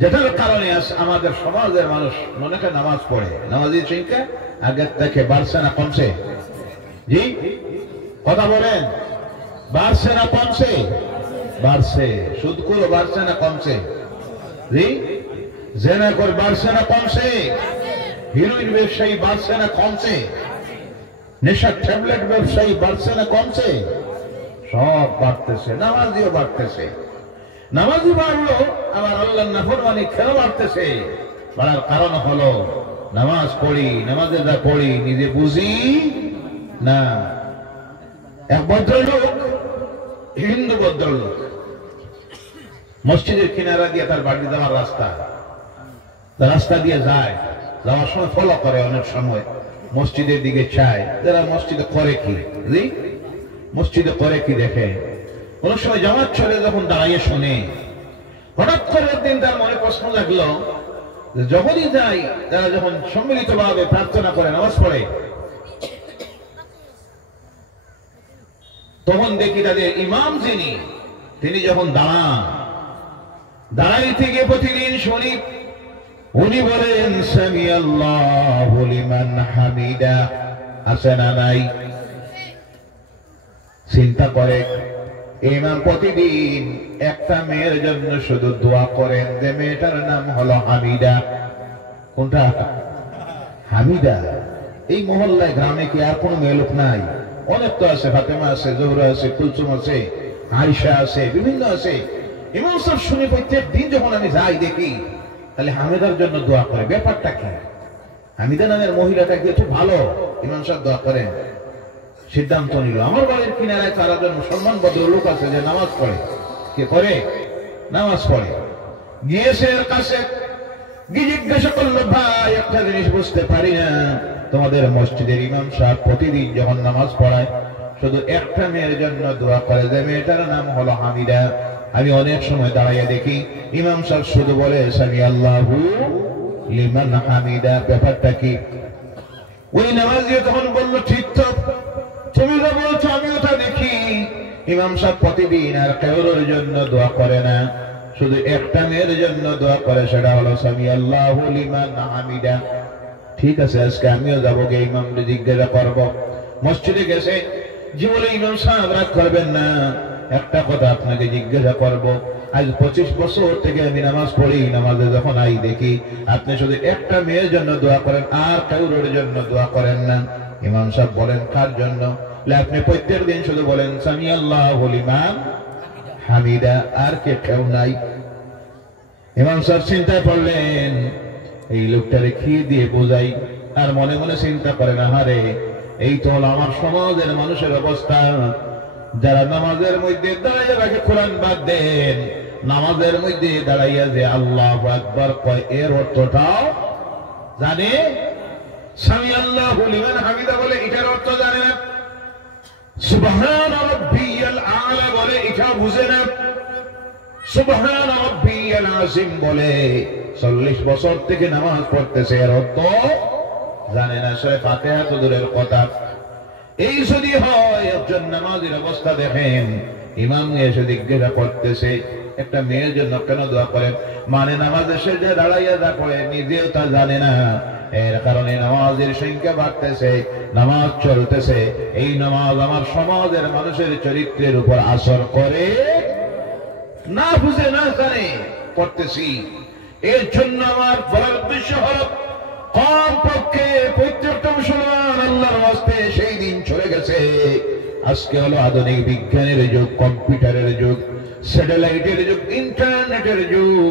যেটার কারণে আমাদের সমাজের মানুষ অনেকে নামাজ পড়ে, নামাজের সংখ্যা আগের থেকে বাড়ছে না কমছে? জি কথা বলেন, বাড়ছে না কমছে? বাড়ছে। সুদখোর বাড়ছে না কমছে? জি জেনাখোর বাড়ছে না কমছে? হিরোইন ব্যবসায়ী বাড়ছে না কমছে? নেশার ট্যাবলেট ব্যবসায়ী বাড়ছে না কমছে? সব বাড়তেছে। নামাজিও বাড়তেছে। নামাজি বাড়লো, আবার আল্লাহর নাফরমানি খেয়েও বাড়তেছে। বাড়ার কারণ হলো নামাজ পড়ি, নামাজে যা পড়ি নিজে বুঝি না। এক ভদ্রলোক, হিন্দু ভদ্রলোক, মসজিদের কিনারা দিয়ে তার বাড়ি যাওয়ার রাস্তা দিয়ে যায়, যাওয়ার সময় ফলো করে, অনেক সময় মসজিদের দিকে চায়, যারা মসজিদে করে কি, মসজিদে করে কি দেখে। অনেক সময় জামাত চলে যখন দাঁড়িয়ে শোনে, হঠাৎ করে একদিন তার মনে প্রশ্ন লাগলো, যখনই যাই তারা যখন সম্মিলিত ভাবে প্রার্থনা করে, নামাজ পড়ে, তখন দেখি তাদের ইমাম যিনি, তিনি যখন দাঁড়াইতে গিয়ে প্রতিদিন শুনি উনি বলেন সামি আল্লাহু লিমান হামিদা। আছে না নাই? চিন্তা করে ইমাম প্রতিদিন একটা মেয়ের জন্য শুধু দোয়া করেন, যে মেয়েটার নাম হলো হামিদা। কোনটা? হামিদা। এই মহল্লায় গ্রামে কি আর কোন মেয়ে লোক নাই? অনেক তো আছে, ফাতেমা আছে, জোহরা আছে, কুলসুম আছে, আয়েশা আছে, বিভিন্ন আছে। ইমাম সাহেব শুনে প্রত্যেক দিন যখন আমি যাই দেখি, তাহলে হামিদার জন্য দোয়া করে। ব্যাপারটা কি? হামিদা নামের মহিলাটা কি একটু ভালো? ইমাম সাহেব দোয়া করেন। সিদ্ধান্ত নিল, আমার বাড়ির কিনারায় তারা জন মুসলমান ভদ্রলোক আছে যে নামাজ পড়ে। কে করে? নামাজ পড়ে। গিয়েছে এর কাছে, গিয়ে জিজ্ঞাসা করলো, ভাই একটা জিনিস বুঝতে পারি না, তোমাদের মসজিদের ইমাম সাহেব প্রতিদিন যখন নামাজ পড়ায় শুধু একটা মেয়ের জন্য দোয়া করে, যে মেয়েটার নাম হলো হামিদা। আমি অনেক সময় দাঁড়াইয়া দেখি ইমাম সাহেব শুধু বলে সামি আল্লাহু লিমান হামিদা। ব্যাপারটা কি? ওই নামাজিও তখন বললো, ঠিক তো, তুমি যা বলছো আমিও তা দেখি। ইমাম সাহেব প্রতিদিন আর কারোর জন্য দোয়া করে না, শুধু একটা মেয়ের জন্য দোয়া করে, সেটা হলো সামি আল্লাহু লিমান হামিদা। ঠিক আছে, আজকে আমিও যাবো, গিয়ে ইমামকে জিজ্ঞাসা করবো। মসজিদে গেছে, যে বলে ইমাম সাহেব রাগ করবেন না, একটা কথা আপনাকে জিজ্ঞাসা করবো। আজ 25 বছর থেকে আমি নামাজ পড়ি, নামাজে যখন আই দেখি আপনি শুধু একটা মেয়ের জন্য দোয়া করেন, আর কারোর জন্য দোয়া করেন না। ইমাম সাহেব বলেন, কার জন্য? আপনি প্রত্যেক দিন শুধু বলেন সামি আল্লাহু লিমান হামিদা, আর কেউ নাই। ইমাম সাহেব চিন্তায় পড়লেন, এই লোকটারে কি দিয়ে বোঝাই? আর মনে মনে চিন্তা করেন, আহারে, এই তো হলো আমার সমাজের মানুষের অবস্থা, যারা নামাজের মধ্যে দাঁড়াইয়া রাখে, কোরআন বাদ দেন, নামাজের মধ্যে দাঁড়াইয়া যে আল্লাহু আকবার কয়, এর অর্থটাও জানে। সামি আল্লাহু লিমান হামিদা বলে, এটার অর্থ জানে না। সুবহান রাব্বিয়াল আলা বলে, এটা বুঝে না। সুবহান রাব্বিয়াল আযীম বলে, 40 বছর থেকে নামাজ পড়তেছে, এর অর্থ জানে না। সূরা ফাতিহা তো দূরের কথা। এই যদি হয়, একজন নামাজের অবস্থা দেখেন, ইমাম এসে জিজ্ঞাসা করতেছে, একটা মেয়ের জন্য কেন দোয়া করেন? মানে নামাজে সে যে দাঁড়াইয়া যা করে নিজেও তা জানে না, এর কারণে নামাজের সংখ্যা বাড়তেছে, নামাজ চলতেছে। এই নামাজ আমার সমাজের মানুষের চরিত্রের উপর আসর করে না, বুঝে না জানে করতেছি। এর জন্য আমার বলার উদ্দেশ্য হল, কমপক্ষে প্রত্যেকটা মুসলমান আল্লাহর ওয়াস্তে সেই দিন চলে গেছে, আজকে হলো আধুনিক বিজ্ঞানের যুগ, কম্পিউটারের যুগ, স্যাটেলাইটের যুগ, ইন্টারনেটের যুগ।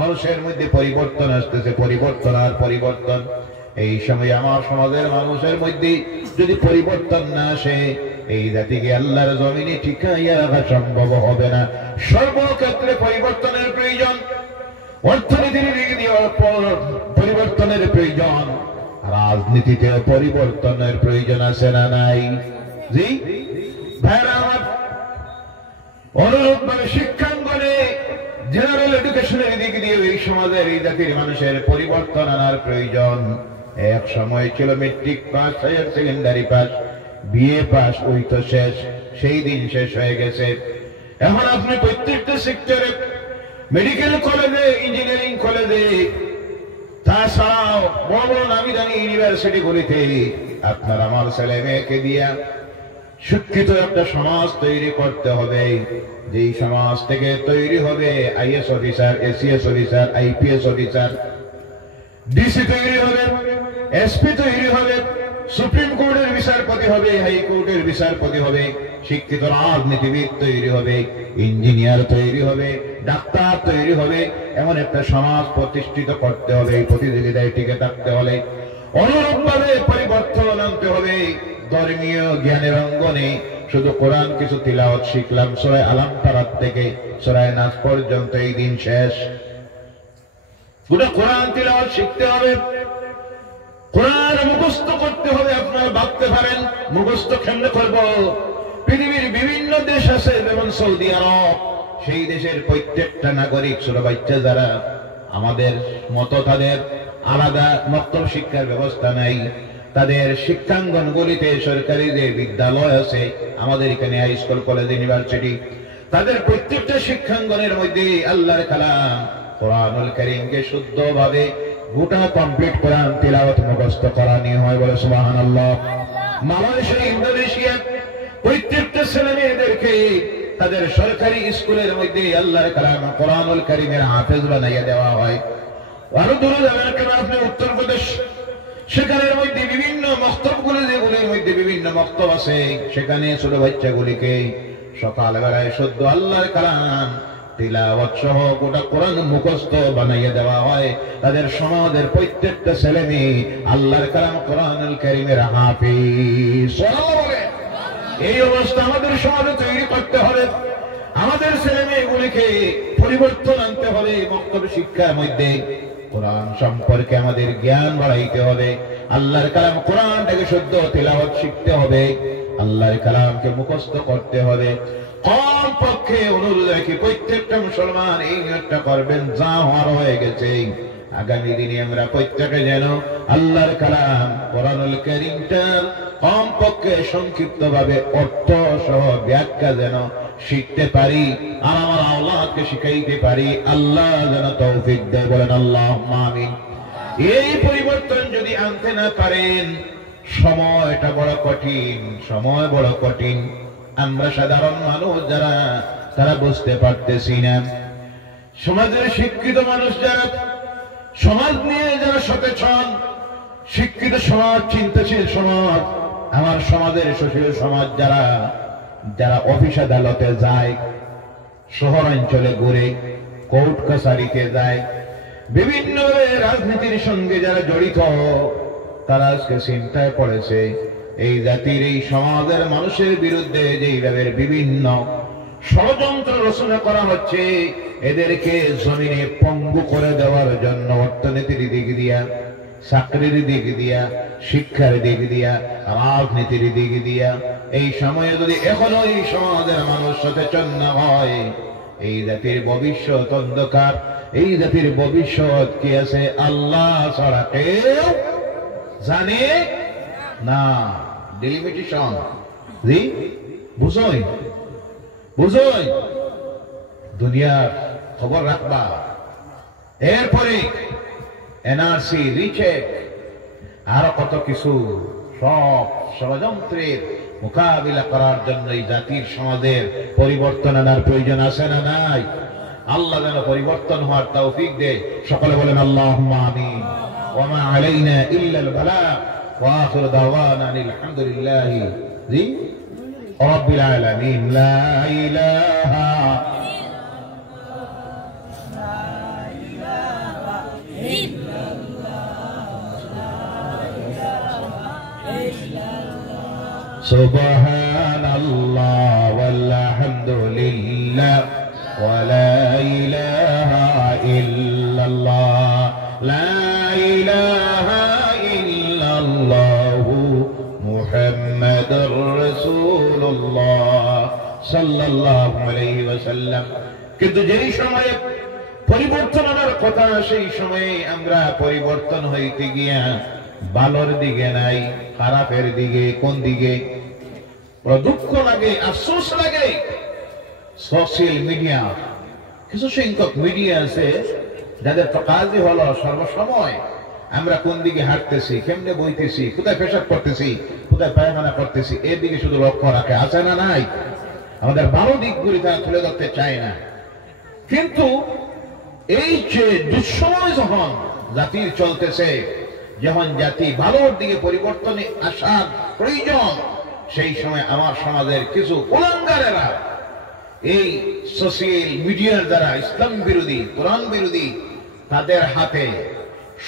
মানুষের মধ্যে পরিবর্তন আসতেছে, পরিবর্তন আর পরিবর্তন। এই সময় আমার সমাজের মানুষের মধ্যে যদি পরিবর্তন না আসে, এই জাতিকে আল্লাহর জমিনে টিকাইয়া রাখা সম্ভব হবে না। সর্বক্ষেত্রে পরিবর্তনের প্রয়োজন, অর্থনীতির দিক দিয়ে পরিবর্তনের প্রয়োজন, রাজনীতিতে পরিবর্তনের প্রয়োজন আছে না নাই? জি ভাইরা আমার, অনুরূপ ভাবে শিক্ষাঙ্গনে জেনারেল এডুকেশনের দিক দিয়ে এই সমাজের, এই জাতির মানুষের পরিবর্তন আনার প্রয়োজন। এক সময় ছিল matric pass, higher secondary pass, BA pass, ওই তো শেষ, সেই দিন শেষ হয়ে গেছে। এখন আপনি প্রত্যেকটা সেক্টরে, মেডিকেল কলেজে, ইঞ্জিনিয়ারিং কলেজে, তাছাড়াও বড় বড় নামি দামি ইউনিভার্সিটিগুলিতে আপনার আমার ছেলে মেয়েকে দিয়া শিক্ষিত একটা সমাজ তৈরি করতে হবে। যেই সমাজ থেকে তৈরি হবে IAS officer, ACS officer, IPS officer, DC তৈরি হবে, এসপি তৈরি হবে, সুপ্রিম কোর্টের বিচারপতি হবে, হাইকোর্টের বিচারপতি হবে, শিক্ষিত রাজনীতিবিদ তৈরি হবে, ইঞ্জিনিয়ার তৈরি হবে, ডাক্তার তৈরি হবে। এমন একটা সমাজ প্রতিষ্ঠিত করতে হবে। এই প্রতিযোগিতায় টিকে থাকতে হলে অনুরূপভাবে পরিবর্তন আনতে হবে। ধর্মীয় জ্ঞানের অঙ্গনে শুধু কোরআন কিছু তিলাওয়াত শিখলাম, সূরা আলাম পারাত থেকে সূরা নাস পর্যন্ত, এই দিন শেষ। পুরো কোরআন তিলাওয়াত শিখতে হবে, কোরআন মুখস্থ করতে হবে। আপনারা ভাবতে পারেন মুখস্থ কেমনে করব? পৃথিবীর বিভিন্ন দেশ আছে, যেমন সৌদি আরব, সেই দেশের প্রত্যেকটা নাগরিক, ছোট বাচ্চা যারা আমাদের মতো, তাদের আলাদা মক্তব শিক্ষার ব্যবস্থা নাই। তাদের শিক্ষাঙ্গনগুলিতে সরকারি যে বিদ্যালয় আছে, আমাদের এখানে হাই স্কুল, কলেজ, ইউনিভার্সিটি, তাদের প্রত্যেকটা শিক্ষাঙ্গনের মধ্যে আল্লাহর কালাম কোরআনুল কারীমকে শুদ্ধভাবে গোটা কমপ্লিট কোরআন তিলাওয়াত মুখস্থ করানি হয়। বলে সুবহানাল্লাহ। মালয়েশিয়া, ইন্দোনেশিয়া প্রত্যেকটা ছেলে মেয়েদেরকে তাদের সরকারি স্কুলের মধ্যে আল্লাহর কালাম কোরআনুল কারীমের হাফেজ বানাইয়া দেওয়া হয়। আরো দূরে যাবেন কেন আপনি, উত্তরপ্রদেশ, সেখানের মধ্যে বিভিন্ন মক্তবগুলি, যেগুলির মধ্যে বিভিন্ন মক্তব আছে, সেখানে ছোট বাচ্চাগুলিকে সকালবেলায় শুদ্ধ আল্লাহর কালাম তিলাওয়াত সহ গোটা কোরআন মুখস্থ বানাইয়া দেওয়া হয়। তাদের সমাজের প্রত্যেকটা ছেলে মেয়ে আল্লাহর কালাম কোরআনুল কারীমের হাফেজ। এই অবস্থা আমাদের সমাজে তৈরি করতে হবে। আমাদের ছেলে মেয়েগুলিকে পরিবর্তন আনতে হবে। মক্তব শিক্ষার মধ্যে কোরআন সম্পর্কে আমাদের জ্ঞান বাড়াইতে হবে। আল্লাহর কালাম কোরআনটাকে শুদ্ধ তিলাওয়াত শিখতে হবে, আল্লাহর কালামকে মুখস্থ করতে হবে। কম পক্ষে অনুরোধ রাখি, প্রত্যেকটা মুসলমান এই নিয়তটা করবেন, যা হওয়ার হয়ে গেছে, আগামী দিনে আমরা প্রত্যেকে যেন আল্লাহর কালাম কোরআনুল কারীমটার কম পক্ষে সংক্ষিপ্ত ভাবে অর্থ সহ ব্যাখ্যা যেন শিখতে পারি, আর আমার আওলাদকে শিখাইতে পারি। আল্লাহ যেন তৌফিক দেয়। বলেন আল্লাহুম্মা আমিন। এই পরিবর্তন যদি আনতে না পারেন, সময়টা বড় কঠিন, সময় বড় কঠিন। আমরা সাধারণ মানুষ যারা, তারা বুঝতে পারতেছি না। সমাজের শিক্ষিত মানুষ যারা, সমাজ নিয়ে যারা সচেতন, শিক্ষিত সমাজ, চিন্তাশীল সমাজ, আমার সমাজের সুশীল সমাজ যারা, যারা অফিস আদালতে যায়, শহরাঞ্চলে ঘুরে, কোর্ট কাছারিতে যায়, বিভিন্ন রাজনীতির সঙ্গে যারা জড়িত, তারা আজকে চিন্তায় পড়েছে এই জাতির, এই সমাজের মানুষের বিরুদ্ধে যেইভাবে বিভিন্ন ষড়যন্ত্র রচনা করা হচ্ছে, এদেরকে জমিনে পঙ্গু করে দেওয়ার জন্য অর্থনীতির দিক দিয়া, চাকরির দিক দিয়া, শিক্ষার দিক দিয়া, রাজনীতির দিক দিয়া, এই সময়ে যদি এখনো এই সমাজের মানুষ সচেতন না হয়, এই জাতির ভবিষ্যৎ অন্ধকার। এই জাতির ভবিষ্যৎ কি আছে আল্লাহ ছাড়া কেউ জানে না। ডিলিমিটেশন, জি বুঝোই বুঝোই, দুনিয়ার খবর রাখবা। এরপরে এনআরসি, রিচেক, আরো কত কিছু, সব ষড়যন্ত্রের মোকাবিলা করার জন্য এই জাতির সমাজের পরিবর্তন আনার প্রয়োজন আছে না নাই? আল্লাহ যেন পরিবর্তন হওয়ার তৌফিক দেয়। সকলে বলেন আল্লাহুম্মা আমিন। ওয়া মা আলাইনা ইল্লাল বালাগ ওয়া আখিরু দাওয়ানা আলহামদুলিল্লাহি রাব্বিল আলামিন লা ইলাহা সুবহানাল্লাহ ওয়ালহামদুলিল্লাহ ওয়া লা ইলাহা ইল্লাল্লাহ লা ইলাহা ইল্লাল্লাহু মুহাম্মাদুর রাসূলুল্লাহ সাল্লাল্লাহু আলাইহি ওয়াসাল্লাম। কিন্তু যেই সময়ে পরিবর্তন আনার কথা সেই সময়ে আমরা পরিবর্তন হইতে গিয়া ভালোর দিকে নাই, খারাপের দিকে। কোন দিকে? দুঃখ লাগে, আফসোস লাগে। সোশ্যাল মিডিয়া, কিছু সংখ্যক মিডিয়া আছে যাদের তো কাজই হলো সর্বসময় আমরা কোন দিকে হাঁটতেছি, কেমনে বইতেছি, কোথায় পেশাব করতেছি, কোথায় পায়খানা করতেছি, এর দিকে শুধু লক্ষ্য রাখে। আছে না নাই? আমাদের ভালো দিকগুলি তারা তুলে ধরতে চায় না। কিন্তু এই যে দুঃসময় যখন জাতির চলতেছে, যখন জাতি ভালোর দিকে পরিবর্তনে আসার প্রয়োজন, সেই সময় আমার সমাজের কিছু কুলাঙ্গারেরা এই সোশ্যাল মিডিয়ার দ্বারা ইসলাম বিরোধী, কোরআন বিরোধী, তাদের হাতে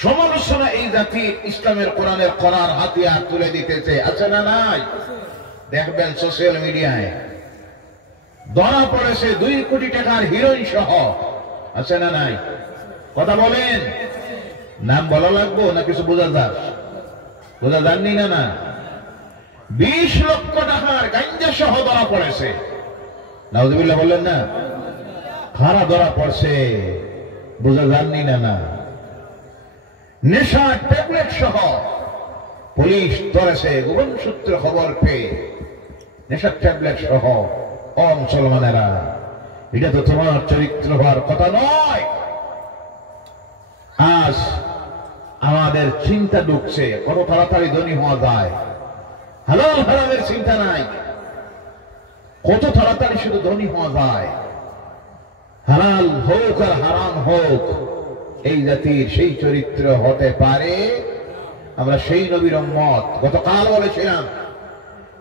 সমালোচনা এই জাতির ইসলামের কোরআনের করার হাতিয়ার তুলে দিতেছে। আছে না নাই? দেখবেন সোশ্যাল মিডিয়ায় ধরা পড়েছে 2 কোটি টাকার হিরোইন সহ। আছে না নাই? কথা বলেন। নাম বলা লাগবো না কিছু বোঝা যাক? বোঝা যাননি না? না, 20 লক্ষ টাকার গাঞ্জা সহ ধরা পড়েছে। নাউজুবিল্লাহ বললেন না? খারা ধরা পড়ছে, বোঝা যাননি না? না, নেশার ট্যাবলেট সহ পুলিশ ধরেছে গোপন সূত্রে খবর পেয়ে। নেশার ট্যাবলেট সহ। ও মুসলমানেরা, এটা তো তোমার চরিত্র হওয়ার কথা নয়। আজ আমাদের চিন্তা ঢুকছে কত তাড়াতাড়ি ধনী হওয়া যায়, হালাল হারামের চিন্তা নাই। কত তাড়াতাড়ি শুধু ধনী হওয়া যায়, হালাল হোক আর হারাম হোক। এই জাতির সেই চরিত্র হতে পারে। আমরা সেই নবীর উম্মত। গতকাল বলেছিলাম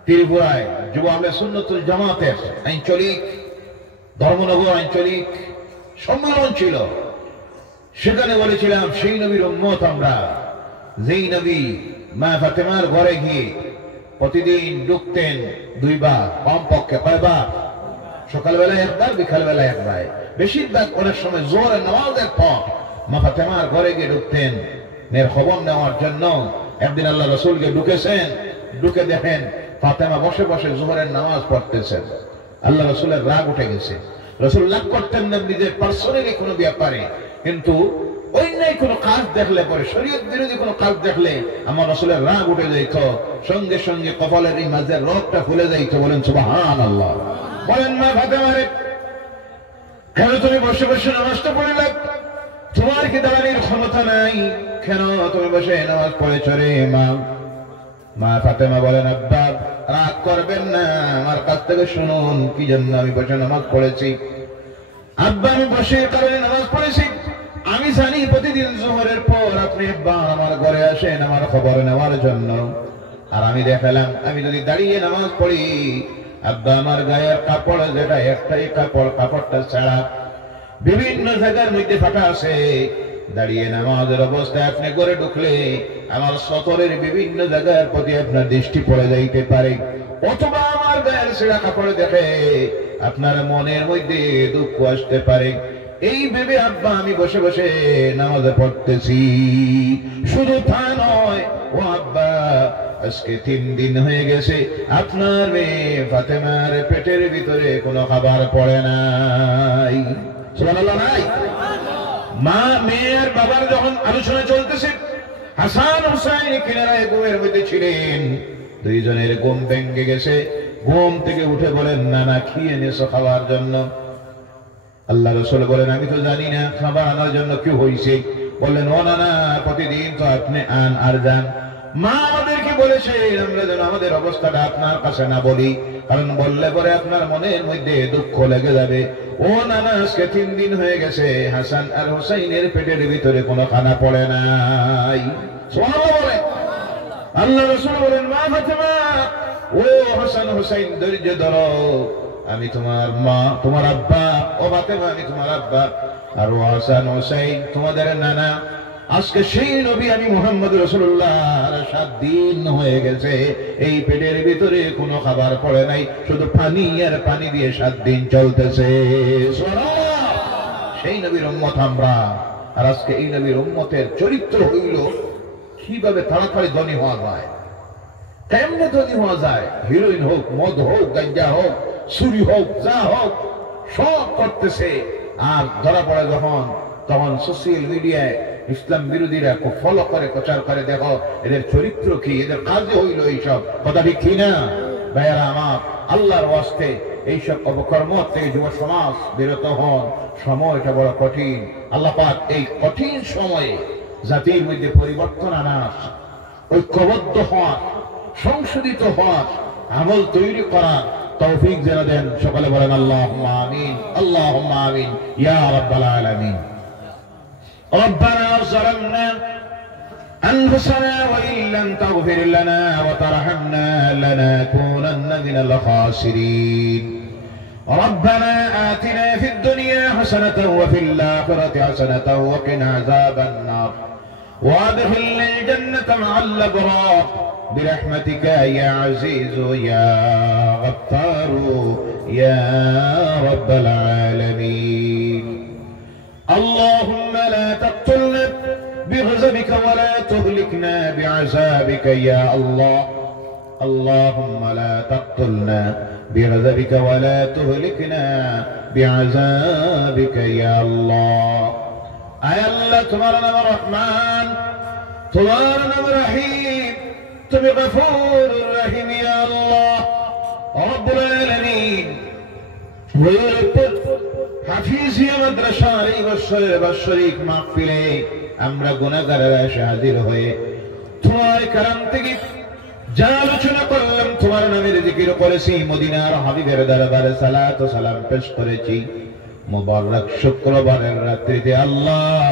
ত্রিপুরায় যুব আহলে সুন্নাতুল জামাতের আঞ্চলিক ধর্মনগর আঞ্চলিক সম্মেলন ছিল। সেখানে বলেছিলাম সেই নবীর উম্মত আমরা, যেই নবী মা ফাতেমার ঘরে গিয়ে প্রতিদিন ঢুকতেন 2 বার, কমপক্ষে কয়বার? সকালবেলায় 1 বার, বিকালবেলায় 1 বার। বেশিরভাগ অনেক সময় জোহরের নামাজের পর মা ফাতেমার ঘরে গিয়ে ঢুকতেন মেয়ের খবর নেওয়ার জন্য। একদিন আল্লাহ রাসূলকে ঢুকেছেন, ঢুকে দেখেন ফাতেমা বসে বসে জোহরের নামাজ পড়তেছেন। আল্লাহ রাসূলের রাগ উঠে গেছে। রাসূল রাগ করতেন না নিজের পার্সোনালি কোনো ব্যাপারে, কিন্তু অন্যায় কোনো কাজ দেখলে পরে, শরীয়ত বিরোধী কোনো কাজ দেখলে আমার রাসূলের রাগ উঠে যাইত। সঙ্গে সঙ্গে কপালের এই মাঝের রগটা খুলে যাইত। বলেন সুবহানাল্লাহ। বলেন মা ফাতেমা রে, কেন তুমি বসে বসে নামাজটা পড়িলে? তোমার কি দাঁড়ানোর ক্ষমতা নাই? কেন তুমি বসে নামাজ পড়েছ রে মা? মা ফাতেমা বলেন, আব্বা রাগ করবেন না, আমার কাছ থেকে শুনুন কি জন্য আমি বসে নামাজ পড়েছি। আব্বা আমি বসে কারণে নামাজ পড়েছি। আমি জানি প্রতিদিন জোহরের পর আপনি আমার ঘরে আসেন আমার খবর নেওয়ার জন্য। আর আমি দেখালাম আমি যদি দাঁড়িয়ে নামাজ পড়ি, আব্বা আমার গায়ের কাপড় যেটা একটাই কাপড়, কাপড়টা ছাড়া বিভিন্ন জায়গার মধ্যে ফাটা আছে। দাঁড়িয়ে নামাজের অবস্থায় আপনি ঘরে ঢুকলে আমার সতরের বিভিন্ন জায়গার প্রতি আপনার দৃষ্টি পড়ে যাইতে পারে, অথবা আমার গায়ের ছেঁড়া কাপড় দেখে আপনার মনের মধ্যে দুঃখ আসতে পারে। এই ভেবে আব্বা আমি বসে বসে নামাজে পড়তেছি। শুধু তা নয়, ও আব্বা আজকে 3 দিন হয়ে গেছে আপনার মেয়ে ফাতেমার পেটের ভিতরে কোনো খাবার পড়ে নাই। সুবহানাল্লাহ নাই? মা মেয়ের বাবার যখন আলোচনা চলতেছে, হাসান হুসাইন কিনারায় ঘুমের মধ্যে ছিলেন। 2 জনের ঘুম ভেঙে গেছে। ঘুম থেকে উঠে বলেন, নানা কি এনেছো খাওয়ার জন্য? আল্লাহ রাসূল বলেন, আমি তো জানি না খাবার আনার জন্য কি হয়েছে। বললেন, ও নানা প্রতিদিন তো আপনি আন আর যান। মা আমাদেরকে বলেছে আমরা যেন আমাদের অবস্থাটা আপনার কাছে না বলি, কারণ বললে পরে আপনার মনের মধ্যে দুঃখ লেগে যাবে। ও নানা আজকে 3 দিন হয়ে গেছে হাসান আর হুসাইনের পেটের ভিতরে কোনো খানা পড়ে নাই। সুবহানাল্লাহ বলেন। আল্লাহ রাসূল বলেন, মা ফাতেমা ও হাসান হুসাইন ধৈর্য ধরো, আমি তোমার মা, তোমার আব্বা, ও ফাতেমা আমি তোমার আব্বা, আর ও হাসান হুসাইন তোমাদের নানা। আজকে সেই নবী আমি মুহাম্মদ রাসূলুল্লাহ 7 দিন হয়ে গেছে এই পেটের ভিতরে কোনো খাবার পড়ে নাই, শুধু পানি আর পানি দিয়ে 7 দিন চলতেছে। সুবহানাল্লাহ। সেই নবীর উম্মত আমরা। আর আজকে এই নবীর উম্মতের চরিত্র হইল কিভাবে তাড়াতাড়ি ধনী হওয়া যায়, কেমনে ধনী হওয়া যায়। হিরোইন হোক, মদ হোক, গাঞ্জা হোক, চুরি হোক, যা হোক সব করতেছে। আর ধরা পড়ে যখন, তখন সোশ্যাল মিডিয়ায় ইসলাম বিরোধীরা খুব ফলো করে, প্রচার করে, দেখো এদের চরিত্র কি, এদের কাজে হইল এইসব। কথা ঠিক কি না ভাইয়ারা আমার? আল্লাহর ওয়াস্তে এইসব অপকর্ম থেকে যুব সমাজ বিরত হন। সময়টা বড় কঠিন। আল্লাহ পাক এই কঠিন সময়ে জাতির মধ্যে পরিবর্তন আনার, ঐক্যবদ্ধ হওয়ার, সংশোধিত হওয়ার, আমল তৈরি করার তৌফিক যেন দেন। সকলে বলেন আল্লাহুম্মা আমিন, আল্লাহুম্মা আমিন ইয়া রাব্বাল আলামিন। ربنا ظلمنا أنفسنا وإن لم تغفر لنا وترحمنا لنكونن من الخاسرين. ربنا آتنا في الدنيا حسنة وفي الآخرة حسنة وقنا عذاب النار وادخلنا الجنة مع الأبرار برحمتك يا عزيز يا غفار يا رب العالمين. اللهم لا تقتلنا بغضبك ولا تهلكنا بعذابك يا الله. اللهم لا تقتلنا بغضبك ولا تهلكنا بعذابك يا الله. আয় আল্লাহ, তোমার নাম রহমান, তোমার নাম রহিম, তুমি গফুর রহিম ইয়া আল্লাহ রব্বুল আলামিন। হাফিজিয়া মাদ্রাসার এই বছরের বাৎসরিক মাহফিলে আমরা গুনাহগারেরা এসে হাজির হয়ে তোমার কালাম থেকে যা আলোচনা করলাম, তোমার নামের জিকির করেছি, মদিনার হাবিবের দরবারে সালাত ও সালাম পেশ করেছি। মুবারক শুক্রবারের রাত্রিতে আল্লাহ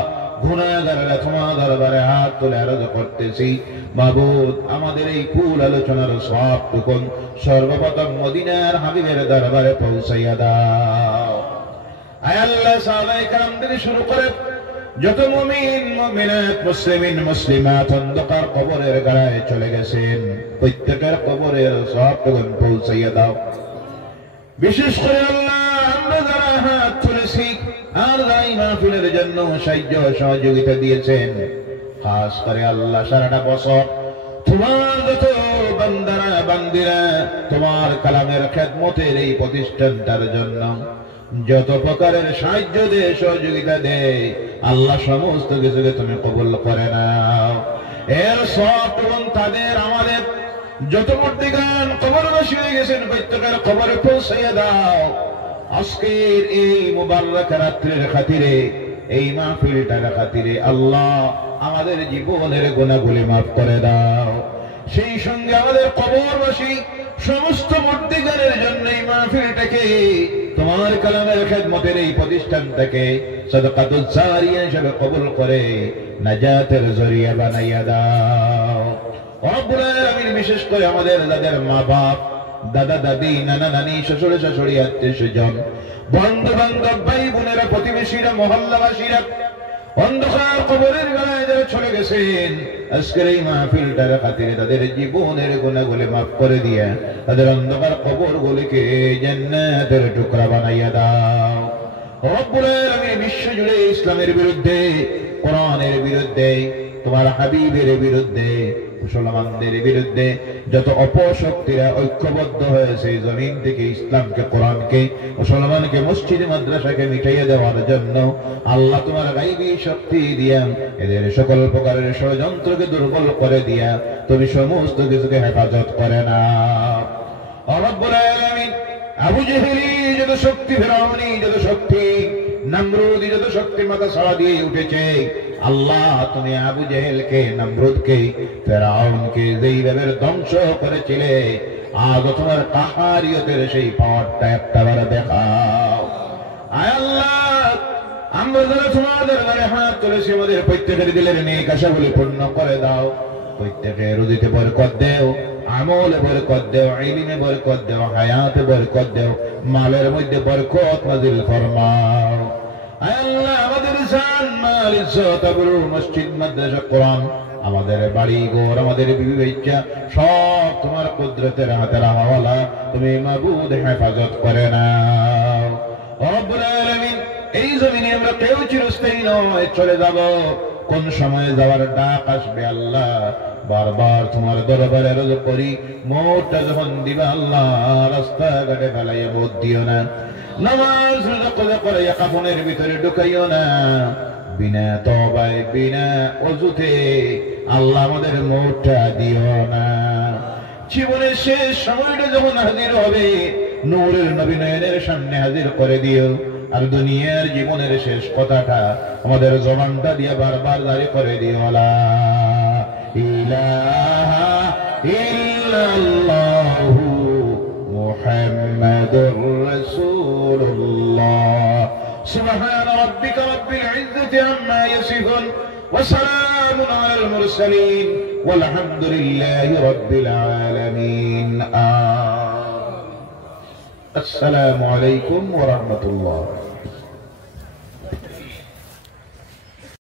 গুনাহগারেরা তোমার দরবারে হাত তুলে আরজ করতেছি, মাবুদ আমাদের এই কুল আলোচনার সবটুকুন সর্বপ্রথম মদিনার হাবিবের দরবারে পৌঁছাইয়া দাও। আয় আল্লাহ, সাহাবায়ে কেরাম থেকে শুরু করে যত মুমিন মুমিনাত, মুসলিমিন মুসলিমাত অন্ধকার কবরের গাড়ায় চলে গেছেন, প্রত্যেকের কবরের সবটুকুন পৌঁছাইয়া দাও। বিশেষ করে আল্লাহ আমরা যারা হাত তুলেছি আর যারা মাহফিলের জন্য সাহায্য সহযোগিতা দিয়েছেন, খাস করে আল্লাহ সারাটা বছর তোমার যত বান্দারা বান্দিরা তোমার কালামের খেদমতের এই প্রতিষ্ঠানটার জন্য যত প্রকারের সাহায্য দেয়, সহযোগিতা দেয়, আল্লাহ সমস্ত কিছুকে তুমি কবুল করে নাও। এর সব তাদের আমাদের যত মূর্তিগান কবরবাসী হয়ে গেছেন প্রত্যেকের কবরে পৌঁছাইয়া দাও। আজকের এই মুবারক রাত্রির খাতিরে, এই মাহফিলটার খাতিরে আল্লাহ আমাদের জীবনের গুনাহগুলি মাফ করে দাও। সেই সঙ্গে আমাদের কবরবাসী সমস্ত মূর্তিগানের জন্য এই মাহফিলটাকে তোমার কালামের খেদমতের এই প্রতিষ্ঠানটাকে সাদাকাতুল জারিয়া হিসেবে কবুল করে নাজাতের জরিয়া বানাইয়া দাও রব্বুল আলামিন। বিশেষ করে আমাদের যাদের মা বাপ, দাদা দাদি, নানা নানি, শ্বশুর শাশুড়ি, আত্মীয় স্বজন, বন্ধু বান্ধব, ভাই বোনেরা, প্রতিবেশীরা, মহল্লাবাসীরা অন্ধকার কবরের গায়ে যারা চলে গেছেন, আজকের এই মাহফিলটার খাতিরে তাদের জীবনের গুনাহগুলি মাফ করে দিয়া তাদের অন্ধকার কবরগুলিকে জান্নাতের টুকরা বানাইয়া দাও রব্বুল আলামিন। বিশ্ব জুড়ে ইসলামের বিরুদ্ধে, কোরআনের বিরুদ্ধে, তোমার হাবিবের বিরুদ্ধে, মুসলমানদের বিরুদ্ধে যত অপশক্তিরা ঐক্যবদ্ধ হয়েছে জমিন থেকে ইসলামকে, কোরআনকে, মুসলমানকে, মসজিদ মাদ্রাসাকে মিটাইয়া দেওয়ার জন্য আল্লাহ তোমার গায়বী শক্তি দিয়া এদের সকল প্রকারের ষড়যন্ত্রকে দুর্বল করে দিয়া তুমি সমস্ত কিছুকে হেফাজত করে না রব্বুল আলামিন। আবু জেহেলি যত শক্তি, ফিরআউনি যত শক্তি, নমরুদি যত শক্তি মাথা ছাড়া দিয়ে উঠেছে, আল্লাহ তুমি আবু জেহেলকে, নমরুদকে, ফিরআউনকে যেইভাবে ধ্বংস করেছিলে, আজ তোমার কাহারিয়তের সেই পাওয়ারটা একটাবার দেখাও। আয় আল্লাহ, আমরা যারা তোমাদের দরবারে হাত তুলেছি আমাদের প্রত্যেকের দিলের নেক আশাগুলি পূর্ণ করে দাও, প্রত্যেকের রুজিতে বরকত দেও, আমলে বরকত দেও, ইলমে বরকত দেও, হায়াতে বরকত দেও, মালের মধ্যে বরকত নাযিল ফরমাও। আয় আল্লাহ, আমাদের জান মাল ইজ্জত আবরু মসজিদ মাদ্রাসা কোরআন, আমাদের বাড়ি ঘর, আমাদের বিবি বাচ্চা সব তোমার কুদরতের হাতে রাখাওয়ালা, তুমি মাবুদ হেফাজত করে নাও রব্বুল আলামিন। এই জমিনে আমরা কেউ চিরস্থায়ী নয়, চলে যাব। কোন সময় যাওয়ার ডাক আসবে আল্লাহ, বারবার তোমার দরবারে রোজ করি, মোটটা যখন দিবা আল্লাহ, রাস্তাঘাটে ফেলাইয়া বোধ দিও না, নামাজ রোজা করে কাফনের ভিতরে ঢুকাইও না, বিনা তওবায় বিনা ওযুতে আল্লাহ আমাদের মোটটা দিও না। জীবনের শেষ সময়টা যখন হাজির হবে, নূরের নবী নয়নের সামনে হাজির করে দিও। আর দুনিয়ার জীবনের শেষ কথাটা আমাদের জবানটা দিয়ে বারবার জারি করে দিও, লা ইলাহা ইল্লাল্লাহু মুহাম্মাদুর রাসূলুল্লাহ। সুবহান রাব্বিকা রাব্বিল ইজ্জাতি আম্মা ইয়াসিফুন ওয়া সালামুন আলাল মুরসালিন ওয়ালহামদুলিল্লাহি রাব্বিল আলামিন। আসসালামু আলাইকুম ওয়া রাহমাতুল্লাহ।